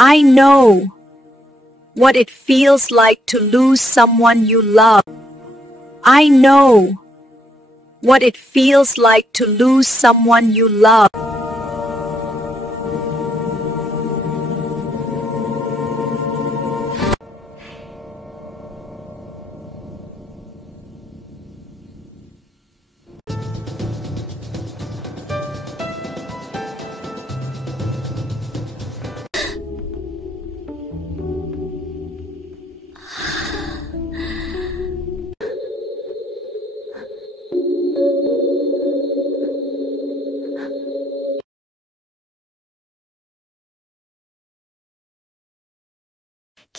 I know what it feels like to lose someone you love. I know what it feels like to lose someone you love.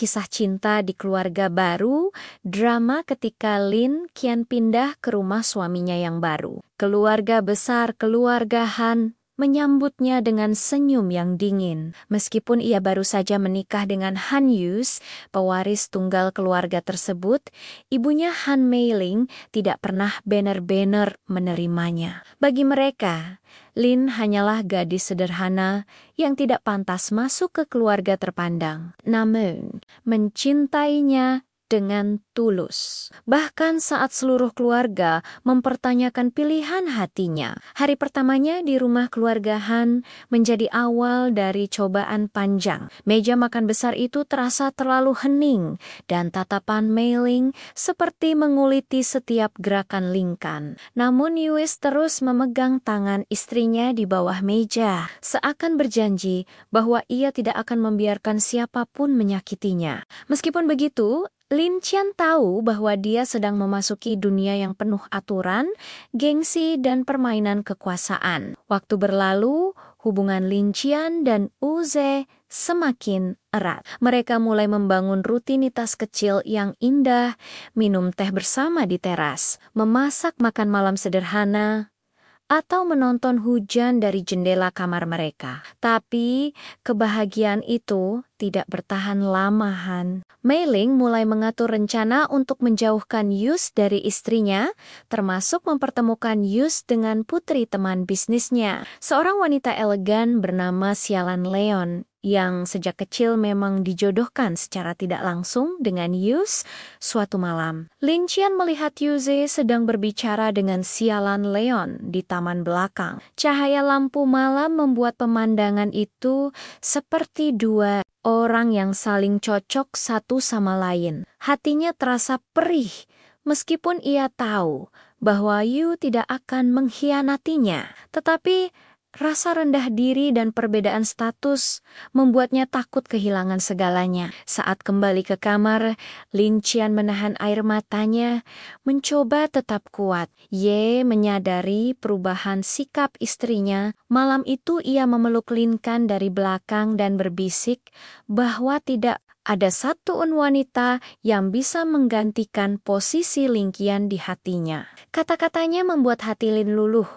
Kisah cinta di keluarga baru, drama ketika Lin kian pindah ke rumah suaminya yang baru. Keluarga besar keluarga Han menyambutnya dengan senyum yang dingin. Meskipun ia baru saja menikah dengan Han Yus, pewaris tunggal keluarga tersebut, ibunya Han Meiling tidak pernah benar-benar menerimanya. Bagi mereka, Lin hanyalah gadis sederhana yang tidak pantas masuk ke keluarga terpandang. Namun, mencintainya dengan tulus. Bahkan saat seluruh keluarga mempertanyakan pilihan hatinya. Hari pertamanya di rumah keluarga Han menjadi awal dari cobaan panjang. Meja makan besar itu terasa terlalu hening dan tatapan Meiling seperti menguliti setiap gerakan Lingkan. Namun Yus terus memegang tangan istrinya di bawah meja, seakan berjanji bahwa ia tidak akan membiarkan siapapun menyakitinya. Meskipun begitu, Lin Qian tahu bahwa dia sedang memasuki dunia yang penuh aturan, gengsi, dan permainan kekuasaan. Waktu berlalu, hubungan Lin Qian dan Wu Ze semakin erat. Mereka mulai membangun rutinitas kecil yang indah, minum teh bersama di teras, memasak makan malam sederhana, atau menonton hujan dari jendela kamar mereka. Tapi kebahagiaan itu tidak bertahan lama, Han. Meiling mulai mengatur rencana untuk menjauhkan Yus dari istrinya, termasuk mempertemukan Yus dengan putri teman bisnisnya, seorang wanita elegan bernama Xialan Leon, yang sejak kecil memang dijodohkan secara tidak langsung dengan Yus. Suatu malam, Lin Qian melihat Yuze sedang berbicara dengan Xialan Leon di taman belakang. Cahaya lampu malam membuat pemandangan itu seperti dua orang yang saling cocok satu sama lain. Hatinya terasa perih, meskipun ia tahu bahwa Yu tidak akan mengkhianatinya. Tetapi rasa rendah diri dan perbedaan status membuatnya takut kehilangan segalanya. Saat kembali ke kamar, Lin Qian menahan air matanya, mencoba tetap kuat. Ye menyadari perubahan sikap istrinya. Malam itu ia memeluk Lin Kan dari belakang dan berbisik bahwa tidak ada satu wanita yang bisa menggantikan posisi Lin Qian di hatinya. Kata-katanya membuat hati Lin luluh.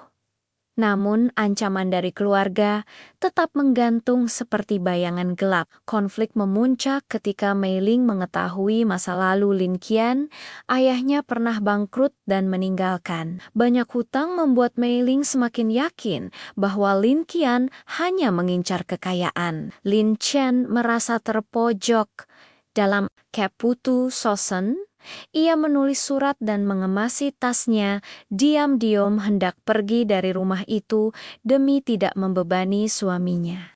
Namun ancaman dari keluarga tetap menggantung seperti bayangan gelap. Konflik memuncak ketika Meiling mengetahui masa lalu Lin Qian. Ayahnya pernah bangkrut dan meninggalkan. Banyak hutang membuat Meiling semakin yakin bahwa Lin Qian hanya mengincar kekayaan. Lin Qian merasa terpojok. Dalam Kaputu Sosen, ia menulis surat dan mengemasi tasnya, diam-diam hendak pergi dari rumah itu demi tidak membebani suaminya.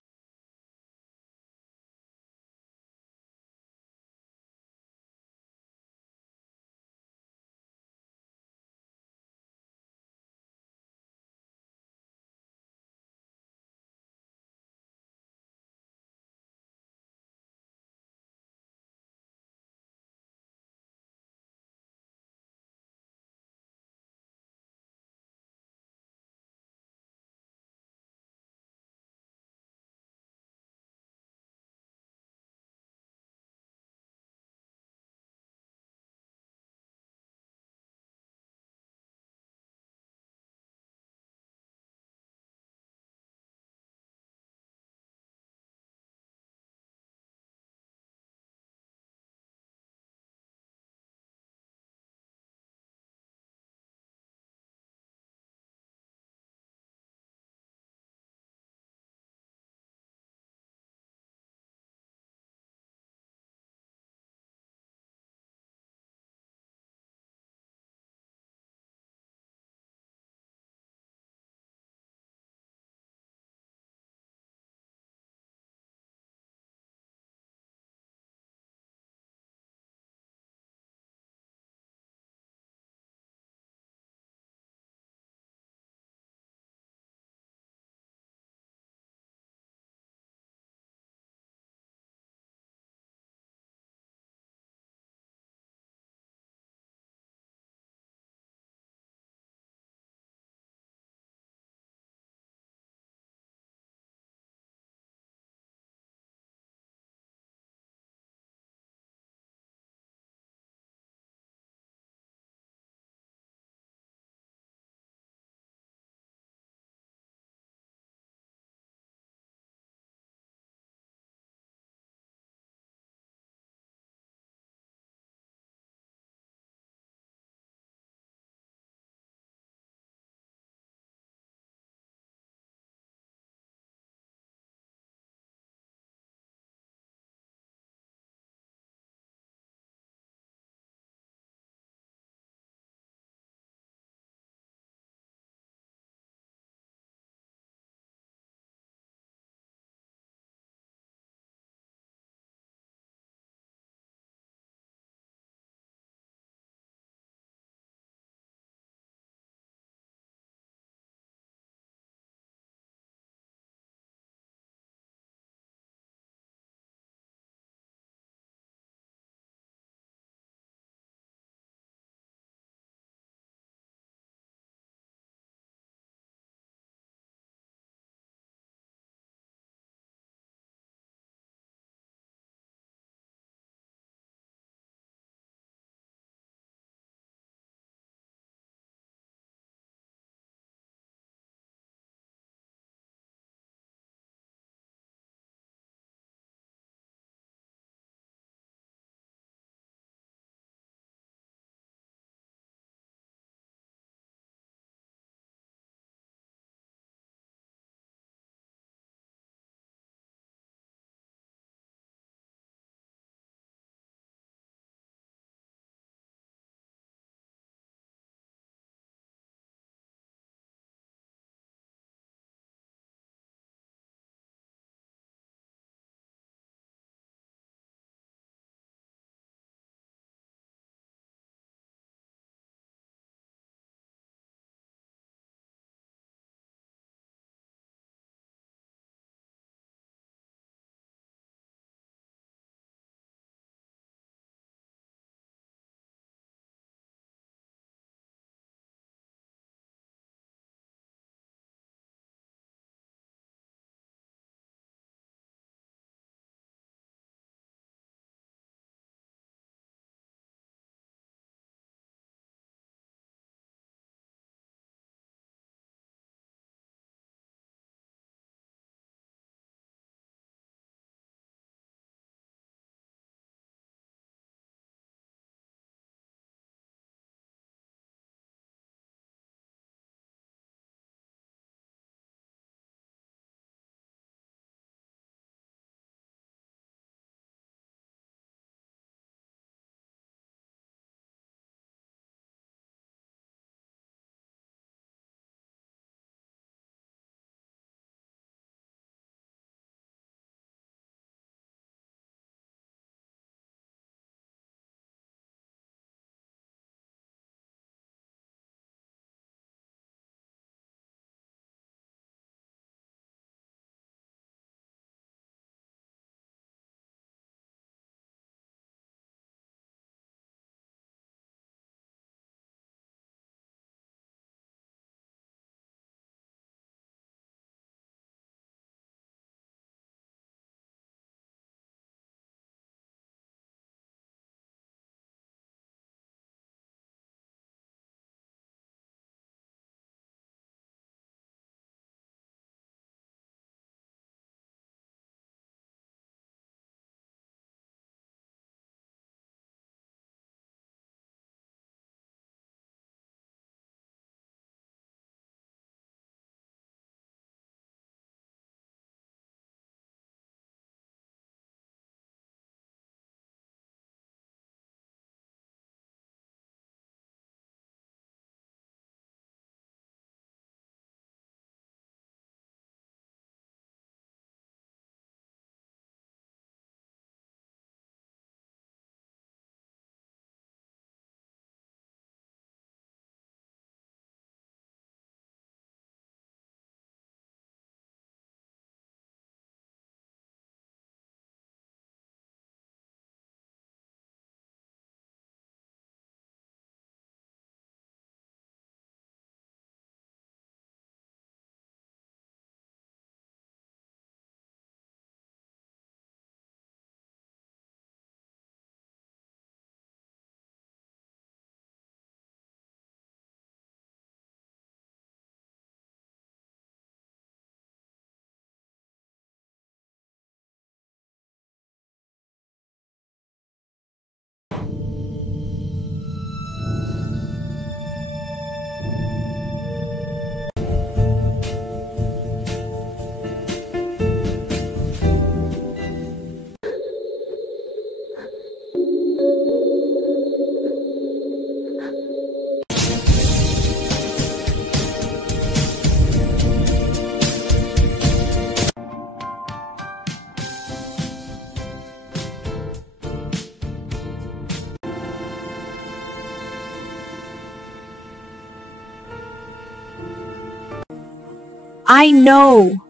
I know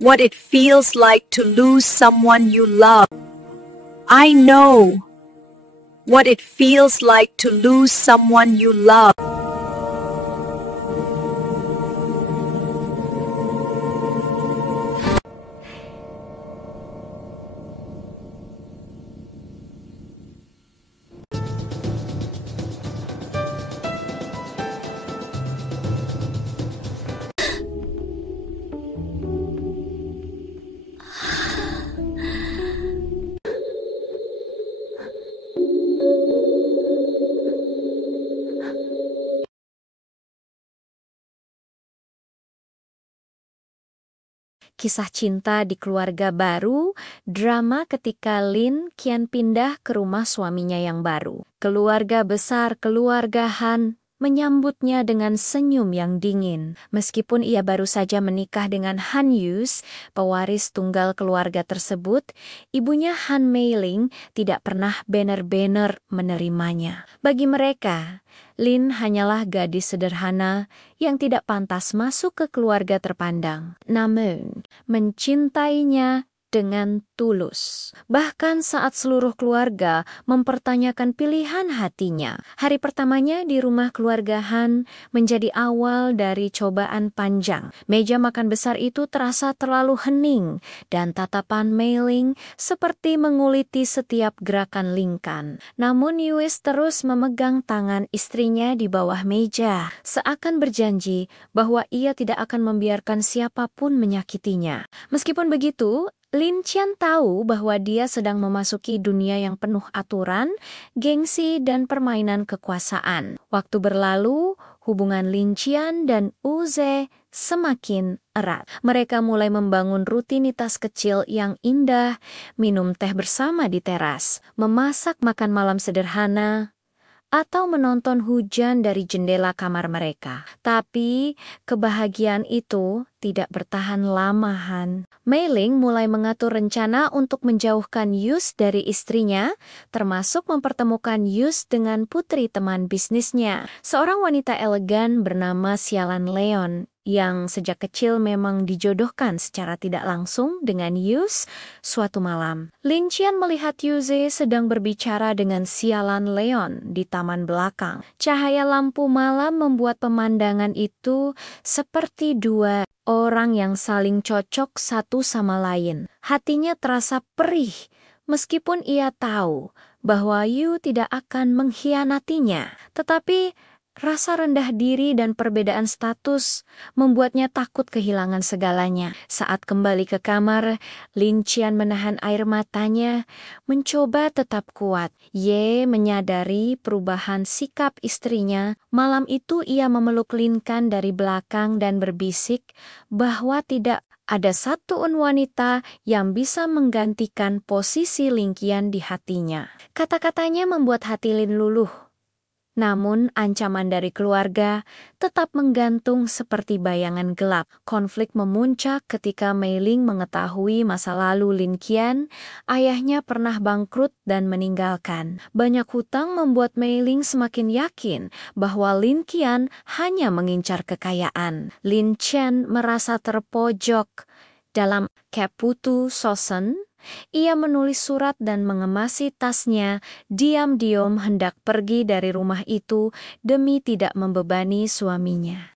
what it feels like to lose someone you love. I know what it feels like to lose someone you love. Kisah cinta di keluarga baru, drama ketika Lin kian pindah ke rumah suaminya yang baru. Keluarga besar keluarga Han menyambutnya dengan senyum yang dingin. Meskipun ia baru saja menikah dengan Han Yus, pewaris tunggal keluarga tersebut, ibunya Han Meiling tidak pernah benar-benar menerimanya. Bagi mereka, Lin hanyalah gadis sederhana yang tidak pantas masuk ke keluarga terpandang. Namun, mencintainya dengan tulus. Bahkan saat seluruh keluarga mempertanyakan pilihan hatinya. Hari pertamanya di rumah keluarga Han menjadi awal dari cobaan panjang. Meja makan besar itu terasa terlalu hening dan tatapan Meiling seperti menguliti setiap gerakan Lingkan. Namun Yus terus memegang tangan istrinya di bawah meja, seakan berjanji bahwa ia tidak akan membiarkan siapapun menyakitinya. Meskipun begitu, Lin Qian tahu bahwa dia sedang memasuki dunia yang penuh aturan, gengsi, dan permainan kekuasaan. Waktu berlalu, hubungan Lin Qian dan Wu Ze semakin erat. Mereka mulai membangun rutinitas kecil yang indah, minum teh bersama di teras, memasak makan malam sederhana, atau menonton hujan dari jendela kamar mereka. Tapi kebahagiaan itu tidak bertahan lama, Han. Meiling mulai mengatur rencana untuk menjauhkan Yus dari istrinya, termasuk mempertemukan Yus dengan putri teman bisnisnya, seorang wanita elegan bernama Xialan Leon, yang sejak kecil memang dijodohkan secara tidak langsung dengan Yus. Suatu malam, Lin Qian melihat Yuze sedang berbicara dengan Xialan Leon di taman belakang. Cahaya lampu malam membuat pemandangan itu seperti dua orang yang saling cocok satu sama lain. Hatinya terasa perih, meskipun ia tahu bahwa Yu tidak akan mengkhianatinya. Tetapi rasa rendah diri dan perbedaan status membuatnya takut kehilangan segalanya. Saat kembali ke kamar, Lin Qian menahan air matanya, mencoba tetap kuat. Ye menyadari perubahan sikap istrinya. Malam itu ia memeluk Lin Kan dari belakang dan berbisik bahwa tidak ada satu wanita yang bisa menggantikan posisi Lin Qian di hatinya. Kata-katanya membuat hati Lin luluh. Namun ancaman dari keluarga tetap menggantung seperti bayangan gelap. Konflik memuncak ketika Meiling mengetahui masa lalu Lin Qian. Ayahnya pernah bangkrut dan meninggalkan. Banyak hutang membuat Meiling semakin yakin bahwa Lin Qian hanya mengincar kekayaan. Lin Qian merasa terpojok. Dalam Kaputu Sosen, ia menulis surat dan mengemasi tasnya, diam-diam hendak pergi dari rumah itu demi tidak membebani suaminya.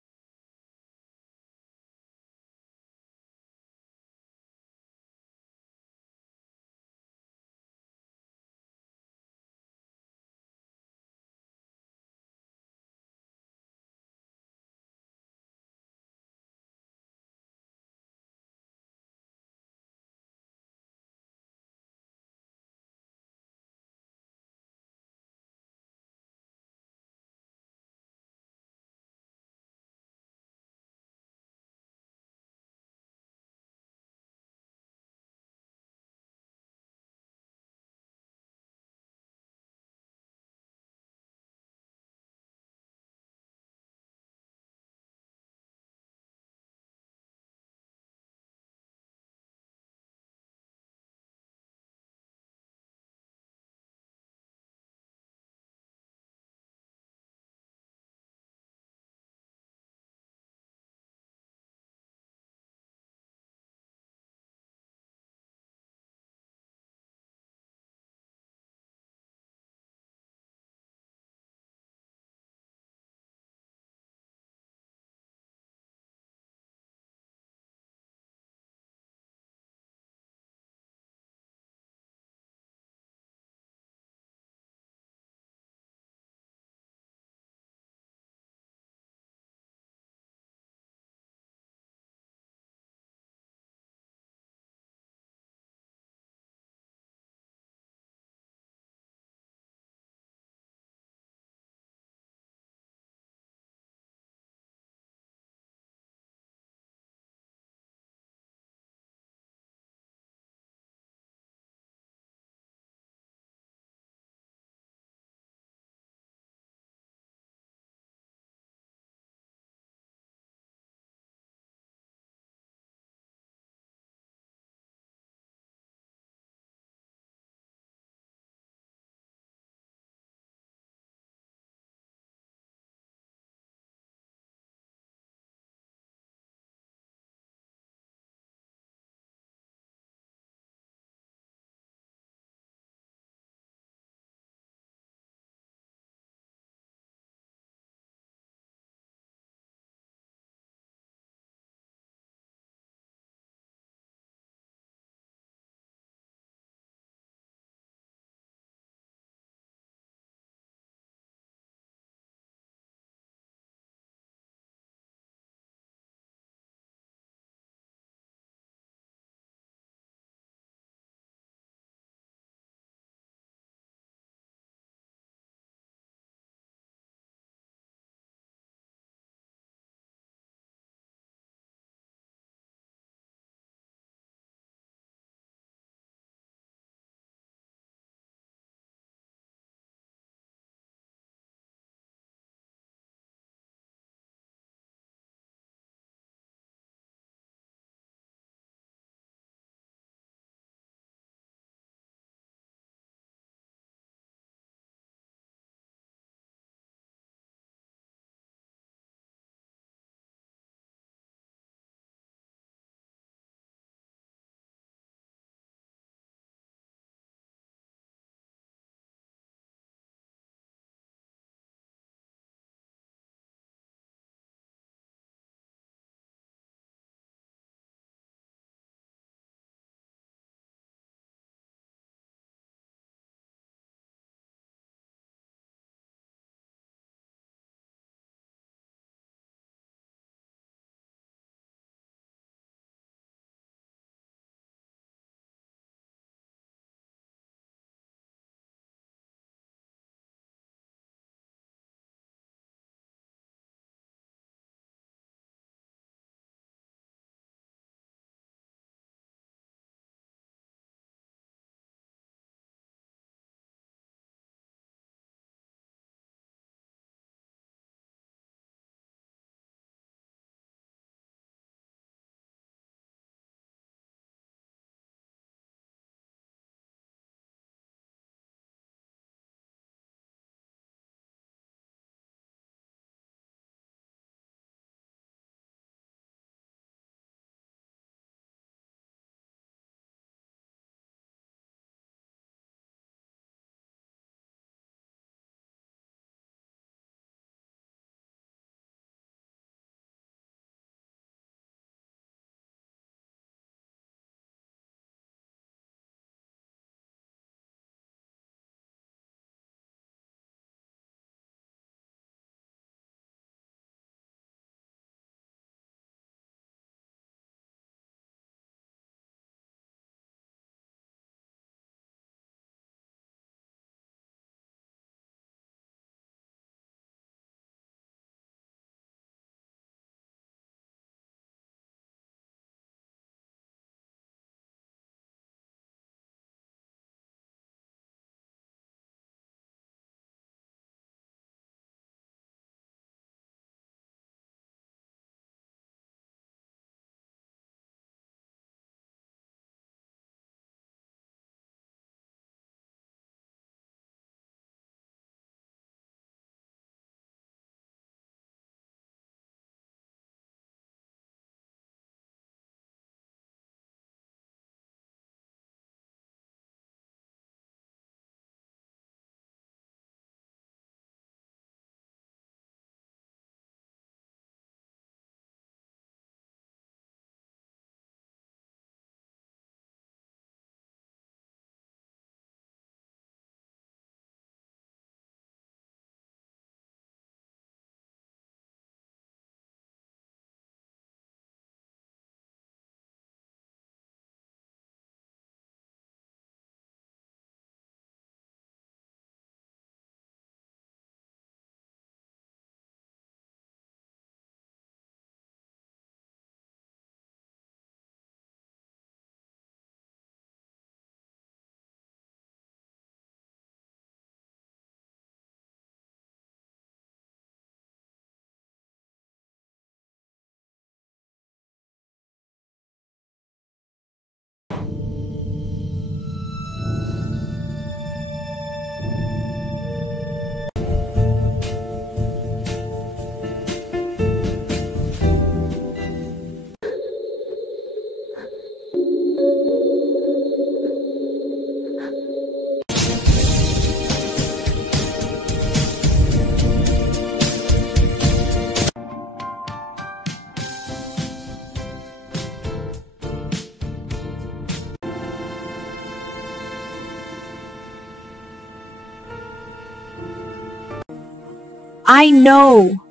I know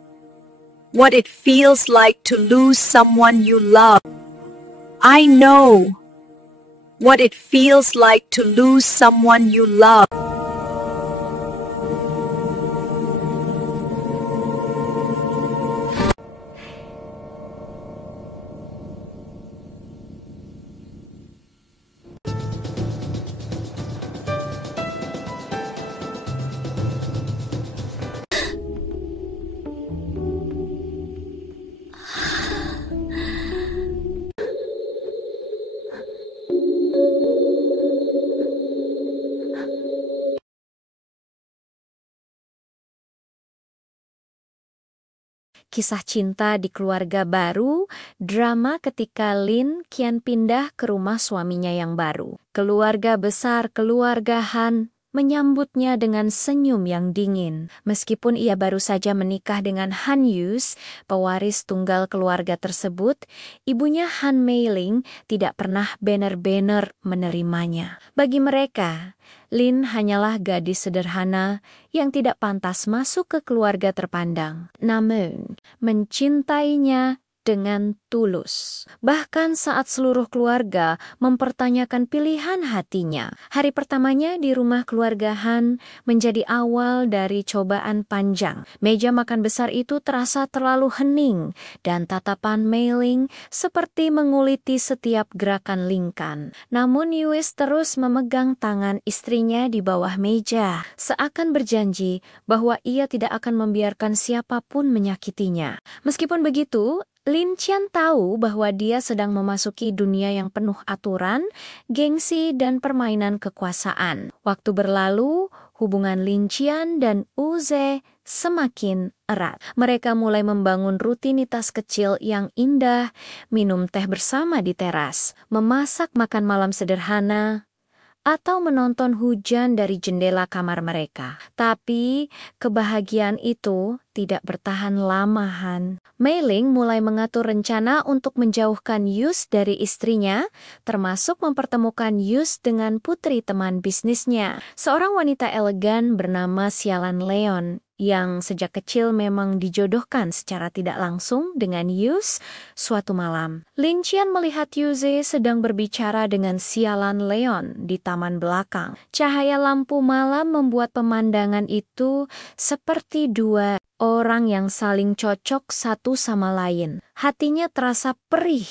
what it feels like to lose someone you love. I know what it feels like to lose someone you love. Kisah cinta di keluarga baru, drama ketika Lin kian pindah ke rumah suaminya yang baru. Keluarga besar keluarga Han menyambutnya dengan senyum yang dingin. Meskipun ia baru saja menikah dengan Han Yus, pewaris tunggal keluarga tersebut, ibunya Han Meiling tidak pernah benar-benar menerimanya. Bagi mereka, Lin hanyalah gadis sederhana yang tidak pantas masuk ke keluarga terpandang. Namun, mencintainya dengan tulus. Bahkan saat seluruh keluarga mempertanyakan pilihan hatinya. Hari pertamanya di rumah keluarga Han menjadi awal dari cobaan panjang. Meja makan besar itu terasa terlalu hening dan tatapan Meiling seperti menguliti setiap gerakan Lingkan. Namun Yus terus memegang tangan istrinya di bawah meja, seakan berjanji bahwa ia tidak akan membiarkan siapapun menyakitinya. Meskipun begitu, Lin Qian tahu bahwa dia sedang memasuki dunia yang penuh aturan, gengsi, dan permainan kekuasaan. Waktu berlalu, hubungan Lin Qian dan Wu Ze semakin erat. Mereka mulai membangun rutinitas kecil yang indah, minum teh bersama di teras, memasak makan malam sederhana, atau menonton hujan dari jendela kamar mereka. Tapi kebahagiaan itu tidak bertahan lama, Han. Meiling mulai mengatur rencana untuk menjauhkan Yus dari istrinya, termasuk mempertemukan Yus dengan putri teman bisnisnya, seorang wanita elegan bernama Xialan Leon, yang sejak kecil memang dijodohkan secara tidak langsung dengan Yus. Suatu malam, Lin Qian melihat Yuze sedang berbicara dengan Xialan Leon di taman belakang. Cahaya lampu malam membuat pemandangan itu seperti dua orang yang saling cocok satu sama lain. Hatinya terasa perih,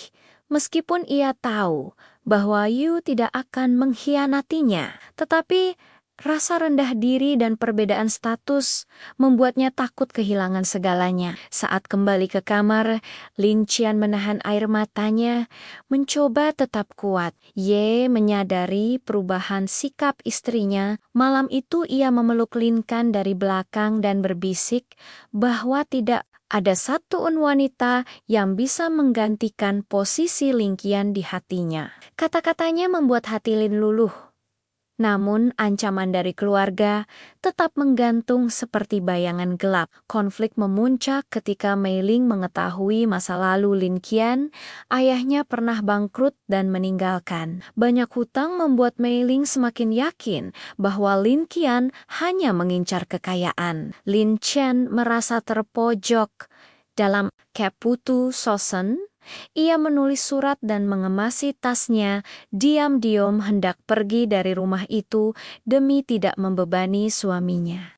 meskipun ia tahu bahwa Yu tidak akan mengkhianatinya. Tetapi rasa rendah diri dan perbedaan status membuatnya takut kehilangan segalanya. Saat kembali ke kamar, Lin Qian menahan air matanya, mencoba tetap kuat. Ye menyadari perubahan sikap istrinya. Malam itu ia memeluk Lin Kan dari belakang dan berbisik bahwa tidak ada satu wanita yang bisa menggantikan posisi Lin Qian di hatinya. Kata-katanya membuat hati Lin luluh. Namun ancaman dari keluarga tetap menggantung seperti bayangan gelap. Konflik memuncak ketika Meiling mengetahui masa lalu Lin Qian. Ayahnya pernah bangkrut dan meninggalkan. Banyak hutang membuat Meiling semakin yakin bahwa Lin Qian hanya mengincar kekayaan. Lin Qian merasa terpojok dalam Keputu Sosen. Ia menulis surat dan mengemasi tasnya, diam-diam hendak pergi dari rumah itu demi tidak membebani suaminya.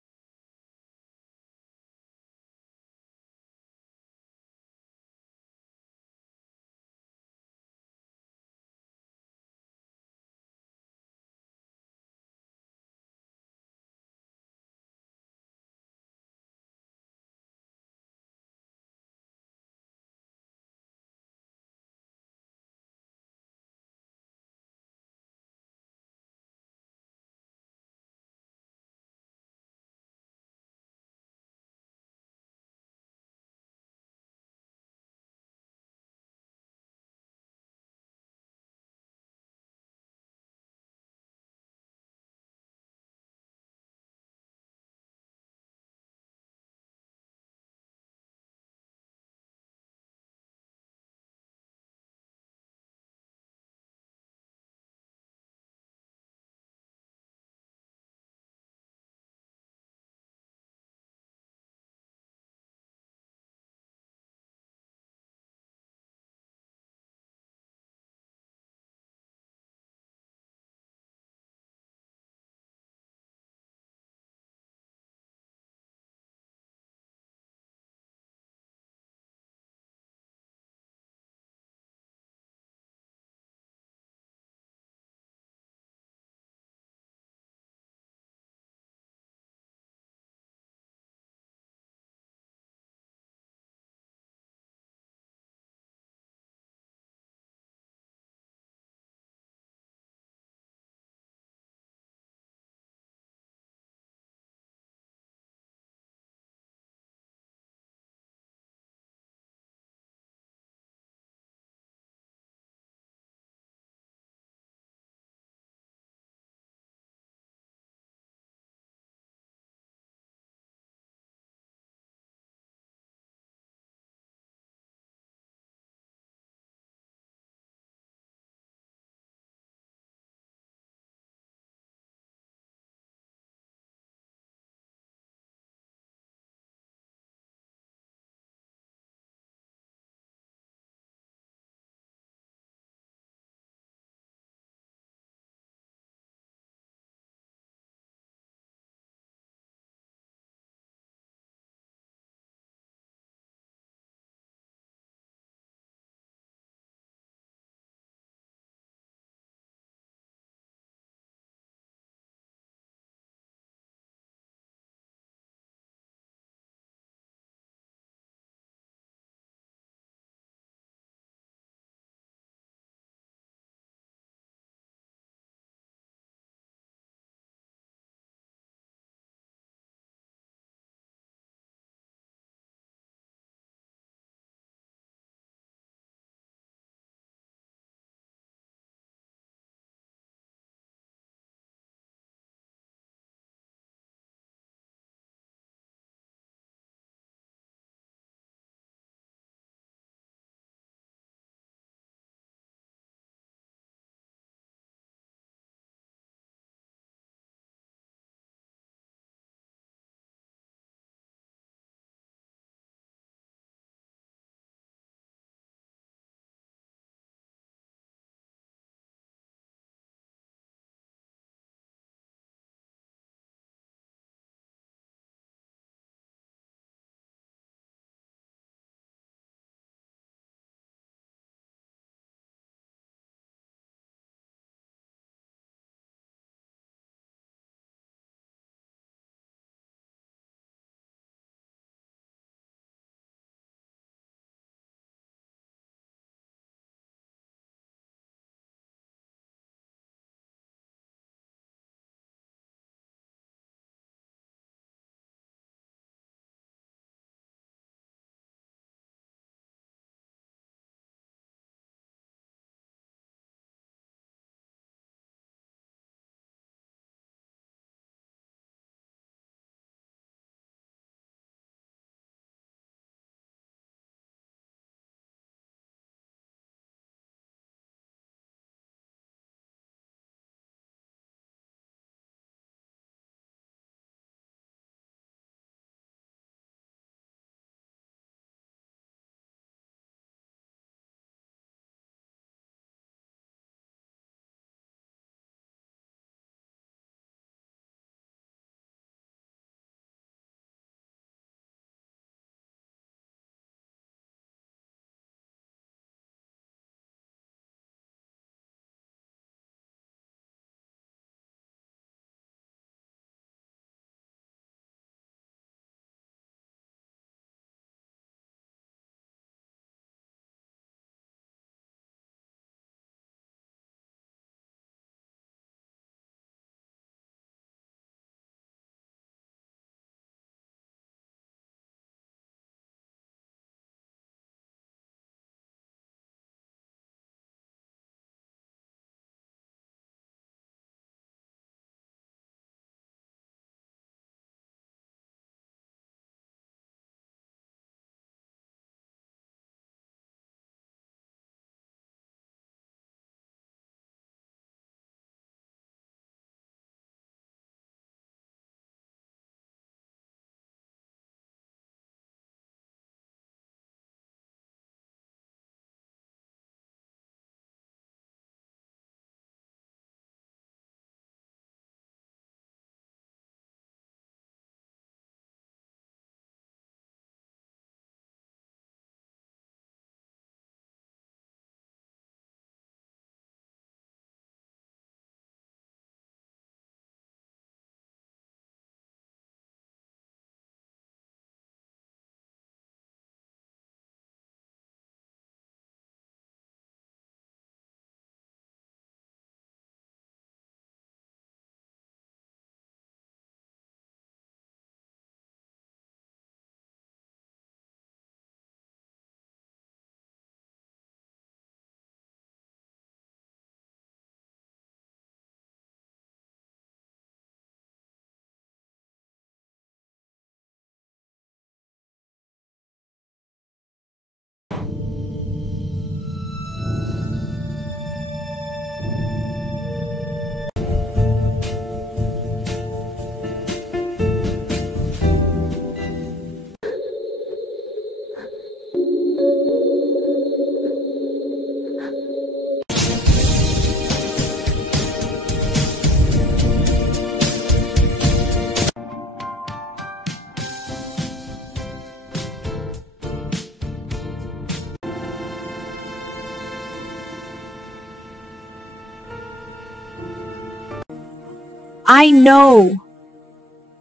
I know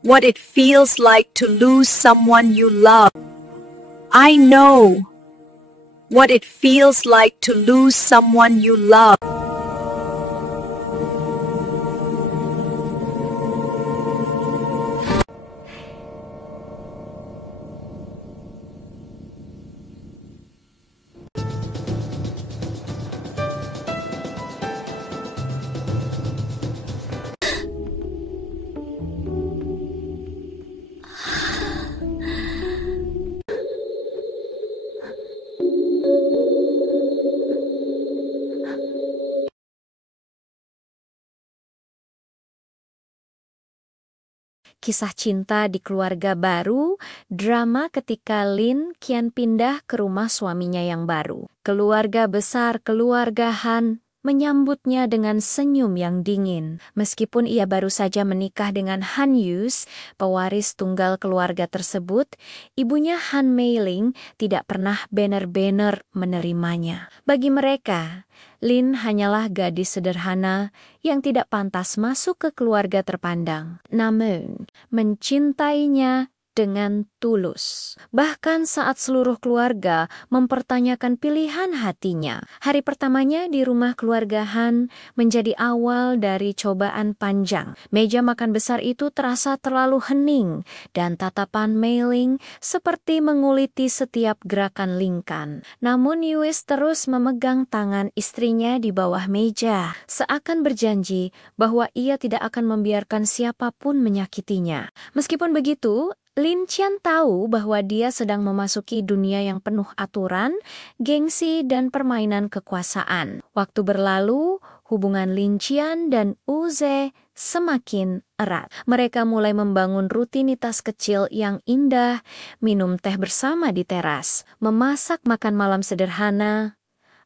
what it feels like to lose someone you love. I know what it feels like to lose someone you love. Kisah cinta di keluarga baru, drama ketika Lin kian pindah ke rumah suaminya yang baru. Keluarga besar keluarga Han menyambutnya dengan senyum yang dingin. Meskipun ia baru saja menikah dengan Han Yus, pewaris tunggal keluarga tersebut, ibunya Han Meiling tidak pernah benar-benar menerimanya. Bagi mereka, Lin hanyalah gadis sederhana yang tidak pantas masuk ke keluarga terpandang. Namun, mencintainya dengan tulus. Bahkan saat seluruh keluarga mempertanyakan pilihan hatinya. Hari pertamanya di rumah keluarga Han menjadi awal dari cobaan panjang. Meja makan besar itu terasa terlalu hening dan tatapan Meiling seperti menguliti setiap gerakan Lingkan. Namun Yus terus memegang tangan istrinya di bawah meja, seakan berjanji bahwa ia tidak akan membiarkan siapapun menyakitinya. Meskipun begitu, Lin Qian tahu bahwa dia sedang memasuki dunia yang penuh aturan, gengsi, dan permainan kekuasaan. Waktu berlalu, hubungan Lin Qian dan Wu Ze semakin erat. Mereka mulai membangun rutinitas kecil yang indah, minum teh bersama di teras, memasak makan malam sederhana,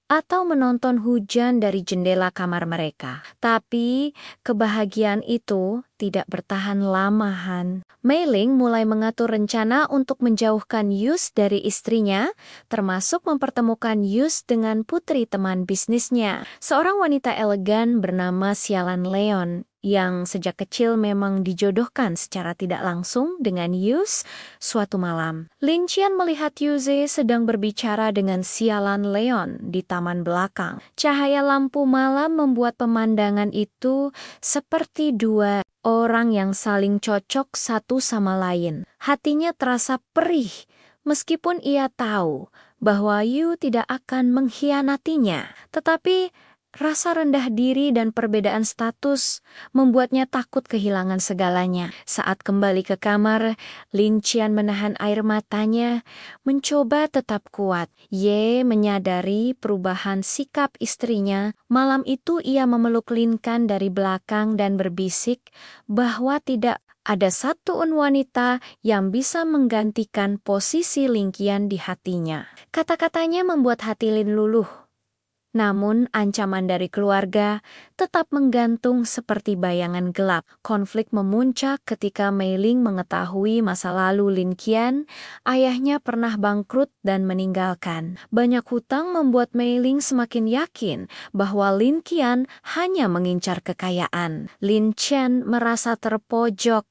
atau menonton hujan dari jendela kamar mereka. Tapi kebahagiaan itu tidak bertahan lama, Han. Meiling mulai mengatur rencana untuk menjauhkan Yus dari istrinya, termasuk mempertemukan Yus dengan putri teman bisnisnya, seorang wanita elegan bernama Xialan Leon, yang sejak kecil memang dijodohkan secara tidak langsung dengan Yus. Suatu malam, Lin Qian melihat Yuze sedang berbicara dengan Xialan Leon di taman belakang. Cahaya lampu malam membuat pemandangan itu seperti dua orang yang saling cocok satu sama lain. Hatinya terasa perih, meskipun ia tahu bahwa Yu tidak akan mengkhianatinya. Tetapi rasa rendah diri dan perbedaan status membuatnya takut kehilangan segalanya. Saat kembali ke kamar, Lin Qian menahan air matanya, mencoba tetap kuat. Ye menyadari perubahan sikap istrinya. Malam itu ia memeluk Lin Kan dari belakang dan berbisik bahwa tidak ada satu wanita yang bisa menggantikan posisi Lin Qian di hatinya. Kata-katanya membuat hati Lin luluh. Namun ancaman dari keluarga tetap menggantung seperti bayangan gelap. Konflik memuncak ketika Meiling mengetahui masa lalu Lin Qian. Ayahnya pernah bangkrut dan meninggalkan. Banyak hutang membuat Meiling semakin yakin bahwa Lin Qian hanya mengincar kekayaan. Lin Qian merasa terpojok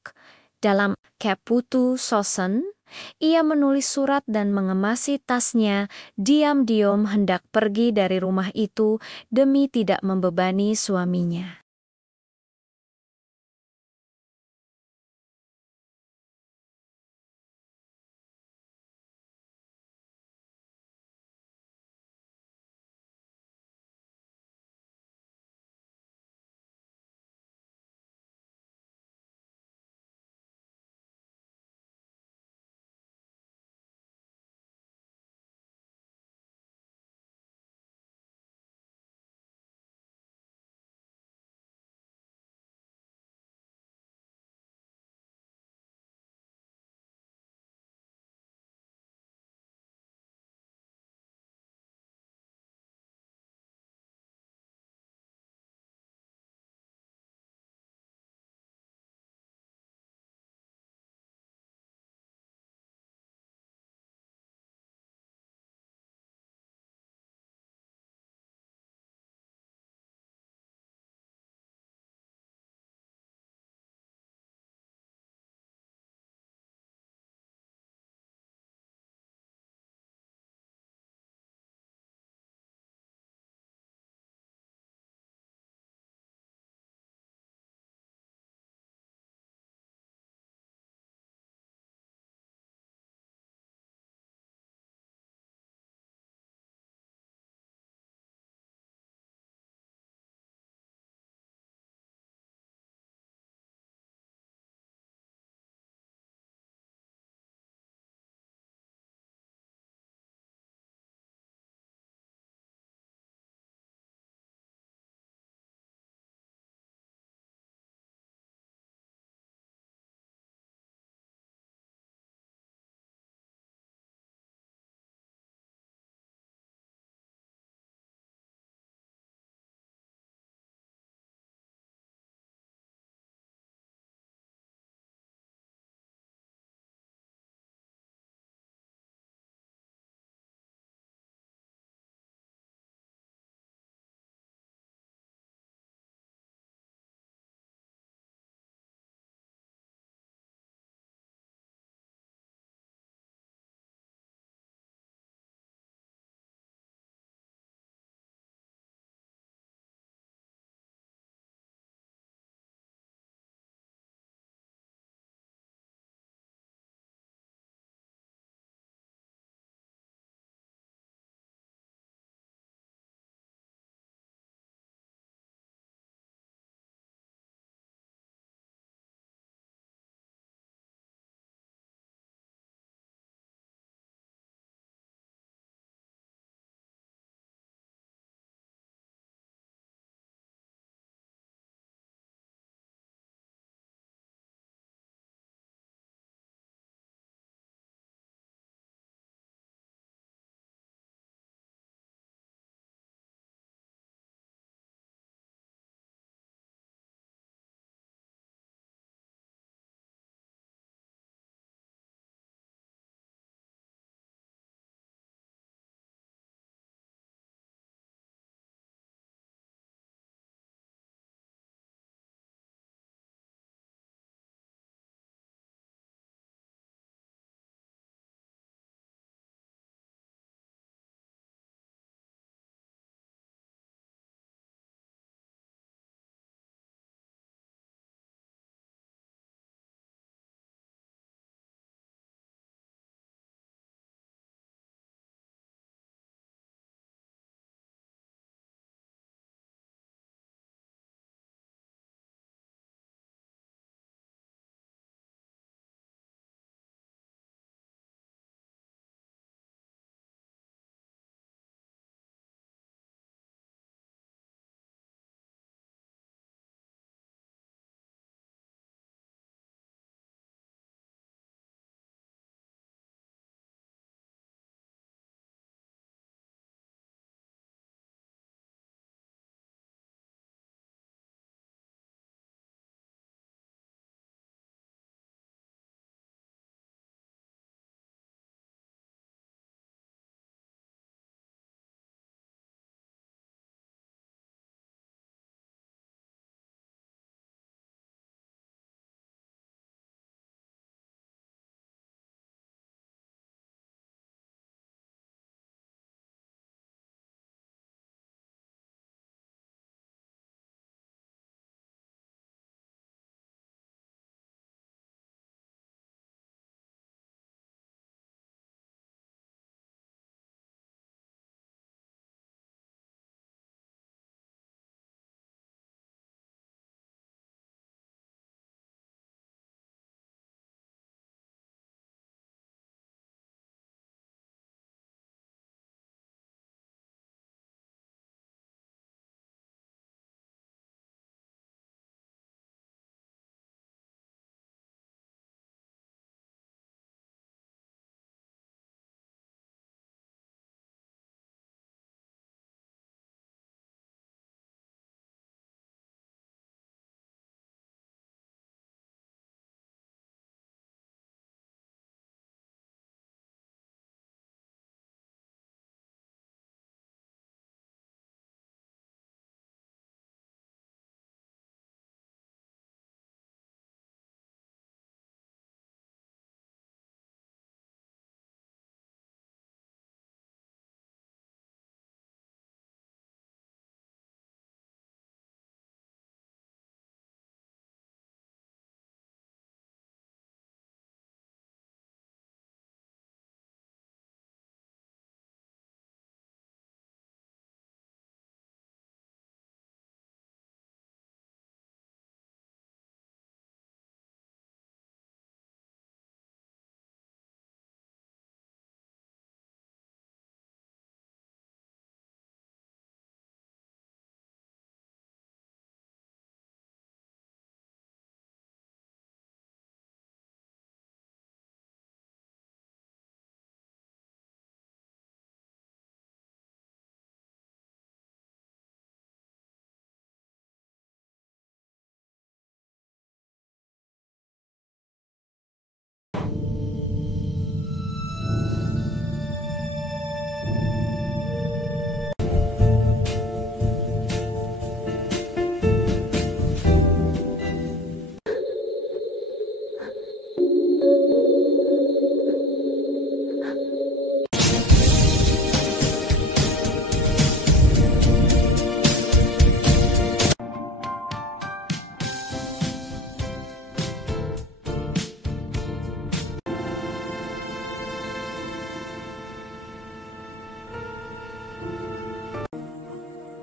dalam Keputu Sosen. Ia menulis surat dan mengemasi tasnya, diam-diam hendak pergi dari rumah itu demi tidak membebani suaminya.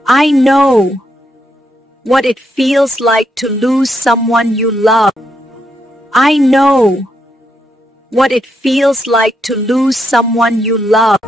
I know what it feels like to lose someone you love. I know what it feels like to lose someone you love.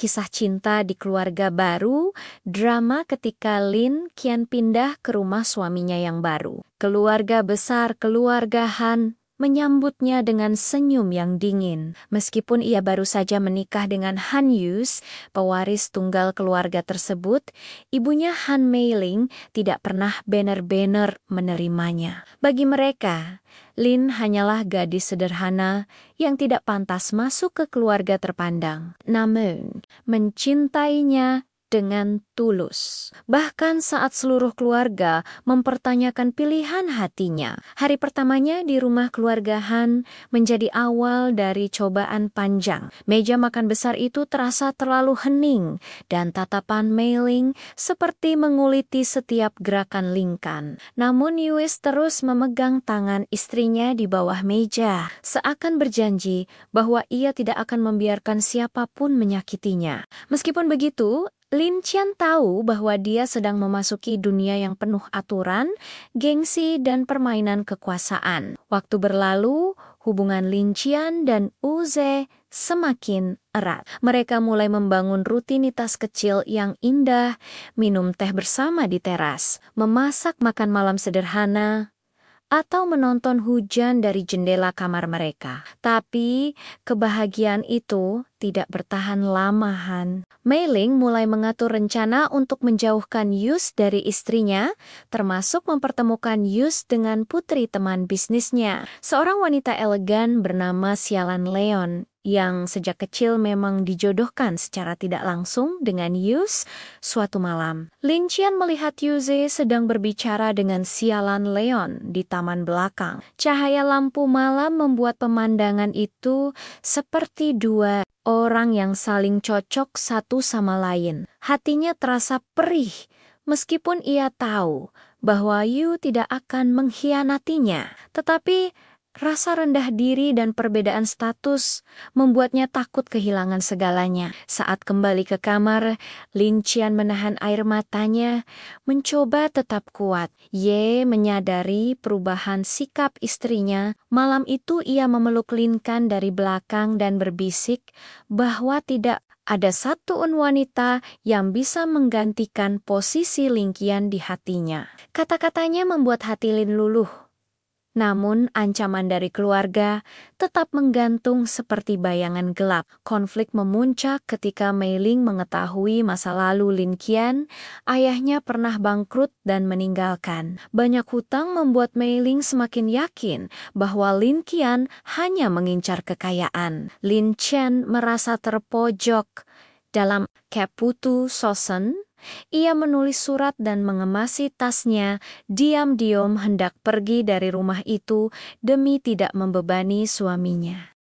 Kisah cinta di keluarga baru, drama ketika Lin kian pindah ke rumah suaminya yang baru. Keluarga besar keluarga Han menyambutnya dengan senyum yang dingin. Meskipun ia baru saja menikah dengan Han Yus, pewaris tunggal keluarga tersebut, ibunya Han Meiling tidak pernah benar-benar menerimanya. Bagi mereka, Lin hanyalah gadis sederhana yang tidak pantas masuk ke keluarga terpandang. Namun, mencintainya dengan tulus. Bahkan saat seluruh keluarga mempertanyakan pilihan hatinya. Hari pertamanya di rumah keluarga Han menjadi awal dari cobaan panjang. Meja makan besar itu terasa terlalu hening dan tatapan Meiling seperti menguliti setiap gerakan Lingkan. Namun Yus terus memegang tangan istrinya di bawah meja, seakan berjanji bahwa ia tidak akan membiarkan siapapun menyakitinya. Meskipun begitu, Lin Qian tahu bahwa dia sedang memasuki dunia yang penuh aturan, gengsi, dan permainan kekuasaan. Waktu berlalu, hubungan Lin Qian dan Wu Ze semakin erat. Mereka mulai membangun rutinitas kecil yang indah, minum teh bersama di teras, memasak makan malam sederhana, atau menonton hujan dari jendela kamar mereka. Tapi kebahagiaan itu tidak bertahan lama, Han. Meiling mulai mengatur rencana untuk menjauhkan Yus dari istrinya, termasuk mempertemukan Yus dengan putri teman bisnisnya, seorang wanita elegan bernama Xialan Leon, yang sejak kecil memang dijodohkan secara tidak langsung dengan Yus. Suatu malam, Lin Qian melihat Yuze sedang berbicara dengan Xialan Leon di taman belakang. Cahaya lampu malam membuat pemandangan itu seperti dua orang yang saling cocok satu sama lain. Hatinya terasa perih, meskipun ia tahu bahwa Yu tidak akan mengkhianatinya. Tetapi rasa rendah diri dan perbedaan status membuatnya takut kehilangan segalanya. Saat kembali ke kamar, Lin Qian menahan air matanya, mencoba tetap kuat. Ye menyadari perubahan sikap istrinya. Malam itu ia memeluk Lin Kan dari belakang dan berbisik bahwa tidak ada satu wanita yang bisa menggantikan posisi Lin Qian di hatinya. Kata-katanya membuat hati Lin luluh. Namun ancaman dari keluarga tetap menggantung seperti bayangan gelap. Konflik memuncak ketika Meiling mengetahui masa lalu Lin Qian. Ayahnya pernah bangkrut dan meninggalkan. Banyak hutang membuat Meiling semakin yakin bahwa Lin Qian hanya mengincar kekayaan. Lin Qian merasa terpojok dalam Kaputu Sosen. Ia menulis surat dan mengemasi tasnya, diam-diam hendak pergi dari rumah itu demi tidak membebani suaminya.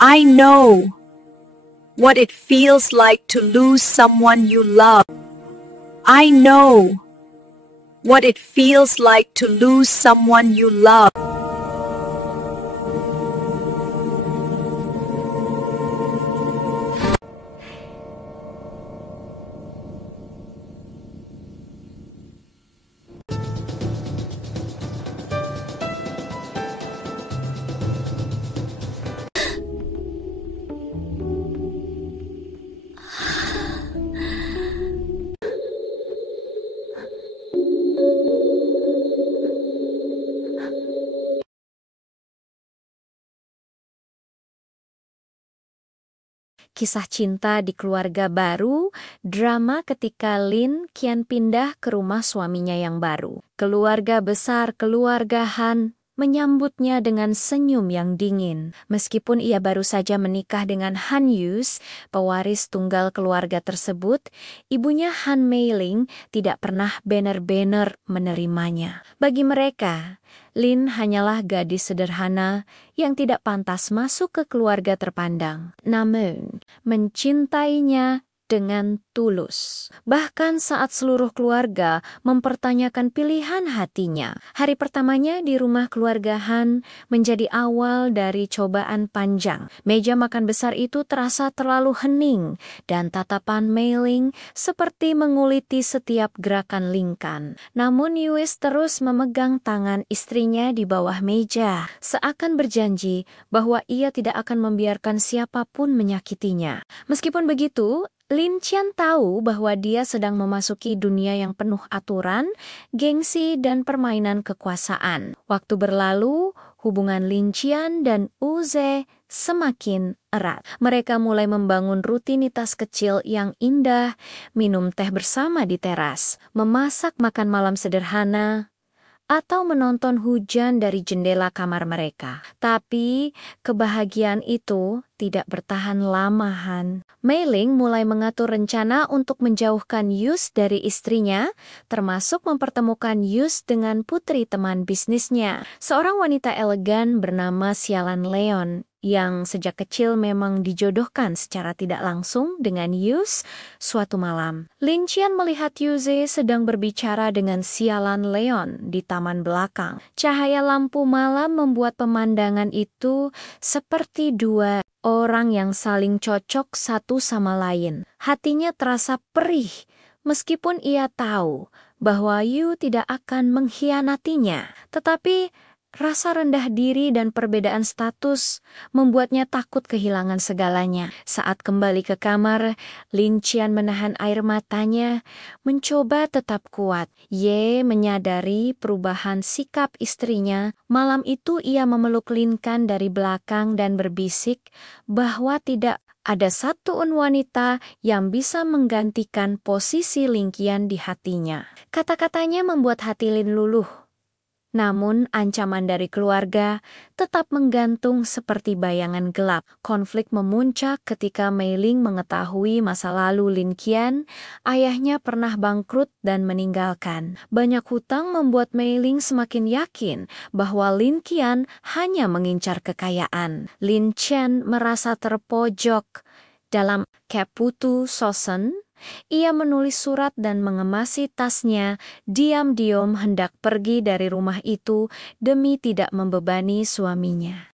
I know what it feels like to lose someone you love. I know what it feels like to lose someone you love. Kisah cinta di keluarga baru, drama ketika Lin kian pindah ke rumah suaminya yang baru. Keluarga besar keluarga Han menyambutnya dengan senyum yang dingin. Meskipun ia baru saja menikah dengan Han Yus, pewaris tunggal keluarga tersebut, ibunya Han Meiling tidak pernah benar-benar menerimanya. Bagi mereka, Lin hanyalah gadis sederhana yang tidak pantas masuk ke keluarga terpandang. Namun, mencintainya dengan tulus. Bahkan saat seluruh keluarga mempertanyakan pilihan hatinya. Hari pertamanya di rumah keluarga Han menjadi awal dari cobaan panjang. Meja makan besar itu terasa terlalu hening dan tatapan Meiling seperti menguliti setiap gerakan Lingkan. Namun Yus terus memegang tangan istrinya di bawah meja, seakan berjanji bahwa ia tidak akan membiarkan siapapun menyakitinya. Meskipun begitu, Lin Qian tahu bahwa dia sedang memasuki dunia yang penuh aturan, gengsi, dan permainan kekuasaan. Waktu berlalu, hubungan Lin Qian dan Wu Ze semakin erat. Mereka mulai membangun rutinitas kecil yang indah, minum teh bersama di teras, memasak makan malam sederhana, atau menonton hujan dari jendela kamar mereka. Tapi kebahagiaan itu tidak bertahan lama, Han. Meiling mulai mengatur rencana untuk menjauhkan Yus dari istrinya, termasuk mempertemukan Yus dengan putri teman bisnisnya, seorang wanita elegan bernama Xialan Leon, yang sejak kecil memang dijodohkan secara tidak langsung dengan Yus. Suatu malam, Lin Qian melihat Yuze sedang berbicara dengan Xialan Leon di taman belakang. Cahaya lampu malam membuat pemandangan itu seperti dua orang yang saling cocok satu sama lain. Hatinya terasa perih, meskipun ia tahu bahwa Yu tidak akan mengkhianatinya. Tetapi rasa rendah diri dan perbedaan status membuatnya takut kehilangan segalanya. Saat kembali ke kamar, Lin Qian menahan air matanya, mencoba tetap kuat. Ye menyadari perubahan sikap istrinya. Malam itu ia memeluk Lin Kan dari belakang dan berbisik bahwa tidak ada satu wanita yang bisa menggantikan posisi Lin Qian di hatinya. Kata-katanya membuat hati Lin luluh. Namun ancaman dari keluarga tetap menggantung seperti bayangan gelap. Konflik memuncak ketika Meiling mengetahui masa lalu Lin Qian. Ayahnya pernah bangkrut dan meninggalkan. Banyak hutang membuat Meiling semakin yakin bahwa Lin Qian hanya mengincar kekayaan. Lin Qian merasa terpojok dalam Kaputu Sosen. Ia menulis surat dan mengemasi tasnya, diam-diam hendak pergi dari rumah itu demi tidak membebani suaminya.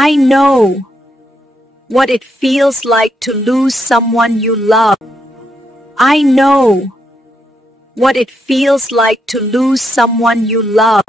I know what it feels like to lose someone you love. I know what it feels like to lose someone you love.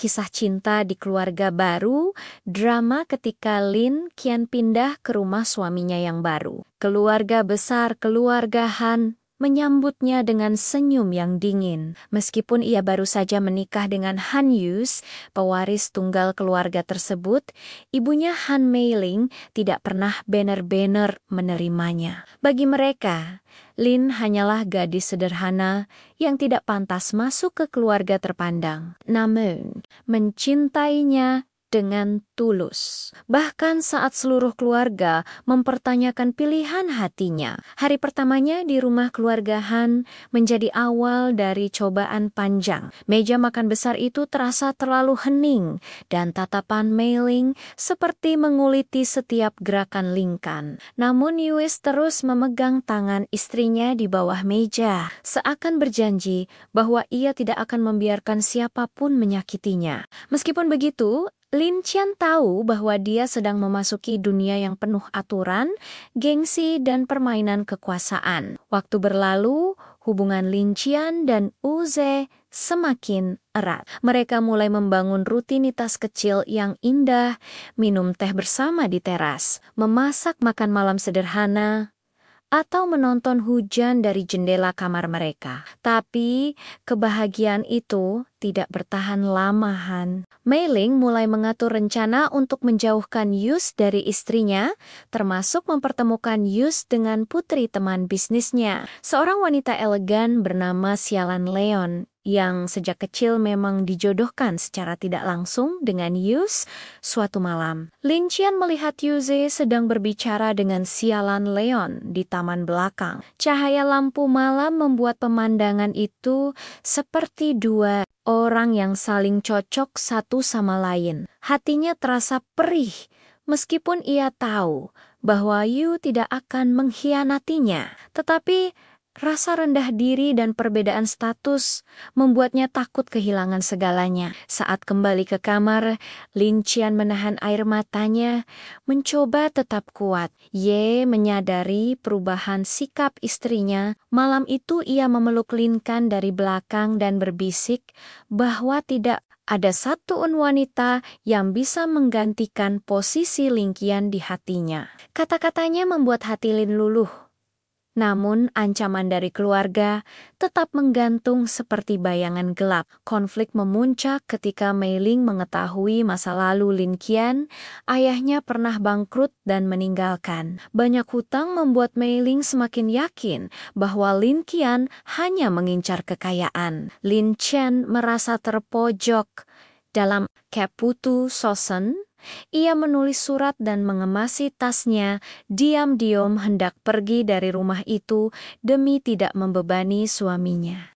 Kisah cinta di keluarga baru, drama ketika Lin kian pindah ke rumah suaminya yang baru. Keluarga besar keluarga Han menyambutnya dengan senyum yang dingin. Meskipun ia baru saja menikah dengan Han Yus, pewaris tunggal keluarga tersebut, ibunya Han Meiling tidak pernah benar-benar menerimanya. Bagi mereka, Lin hanyalah gadis sederhana yang tidak pantas masuk ke keluarga terpandang. Namun, mencintainya dengan tulus. Bahkan saat seluruh keluarga mempertanyakan pilihan hatinya. Hari pertamanya di rumah keluarga Han menjadi awal dari cobaan panjang. Meja makan besar itu terasa terlalu hening dan tatapan Meiling seperti menguliti setiap gerakan Lingkan. Namun Yus terus memegang tangan istrinya di bawah meja, seakan berjanji bahwa ia tidak akan membiarkan siapapun menyakitinya. Meskipun begitu, Lin Qian tahu bahwa dia sedang memasuki dunia yang penuh aturan, gengsi, dan permainan kekuasaan. Waktu berlalu, hubungan Lin Qian dan Wu Ze semakin erat. Mereka mulai membangun rutinitas kecil yang indah, minum teh bersama di teras, memasak makan malam sederhana, atau menonton hujan dari jendela kamar mereka. Tapi kebahagiaan itu tidak bertahan lama, Han. Meiling mulai mengatur rencana untuk menjauhkan Yus dari istrinya, termasuk mempertemukan Yus dengan putri teman bisnisnya, seorang wanita elegan bernama Xialan Leon, yang sejak kecil memang dijodohkan secara tidak langsung dengan Yus. Suatu malam, Lin Qian melihat Yuze sedang berbicara dengan Xialan Leon di taman belakang. Cahaya lampu malam membuat pemandangan itu seperti dua orang yang saling cocok satu sama lain. Hatinya terasa perih, meskipun ia tahu bahwa Yu tidak akan mengkhianatinya. Tetapi rasa rendah diri dan perbedaan status membuatnya takut kehilangan segalanya. Saat kembali ke kamar, Lin Qian menahan air matanya, mencoba tetap kuat. Ye menyadari perubahan sikap istrinya. Malam itu ia memeluk Lin Kan dari belakang dan berbisik bahwa tidak ada satu wanita yang bisa menggantikan posisi Lin Qian di hatinya. Kata-katanya membuat hati Lin luluh. Namun ancaman dari keluarga tetap menggantung seperti bayangan gelap. Konflik memuncak ketika Meiling mengetahui masa lalu Lin Qian. Ayahnya pernah bangkrut dan meninggalkan. Banyak hutang membuat Meiling semakin yakin bahwa Lin Qian hanya mengincar kekayaan. Lin Qian merasa terpojok dalam Keputu Sosen. Ia menulis surat dan mengemasi tasnya, diam-diam hendak pergi dari rumah itu demi tidak membebani suaminya.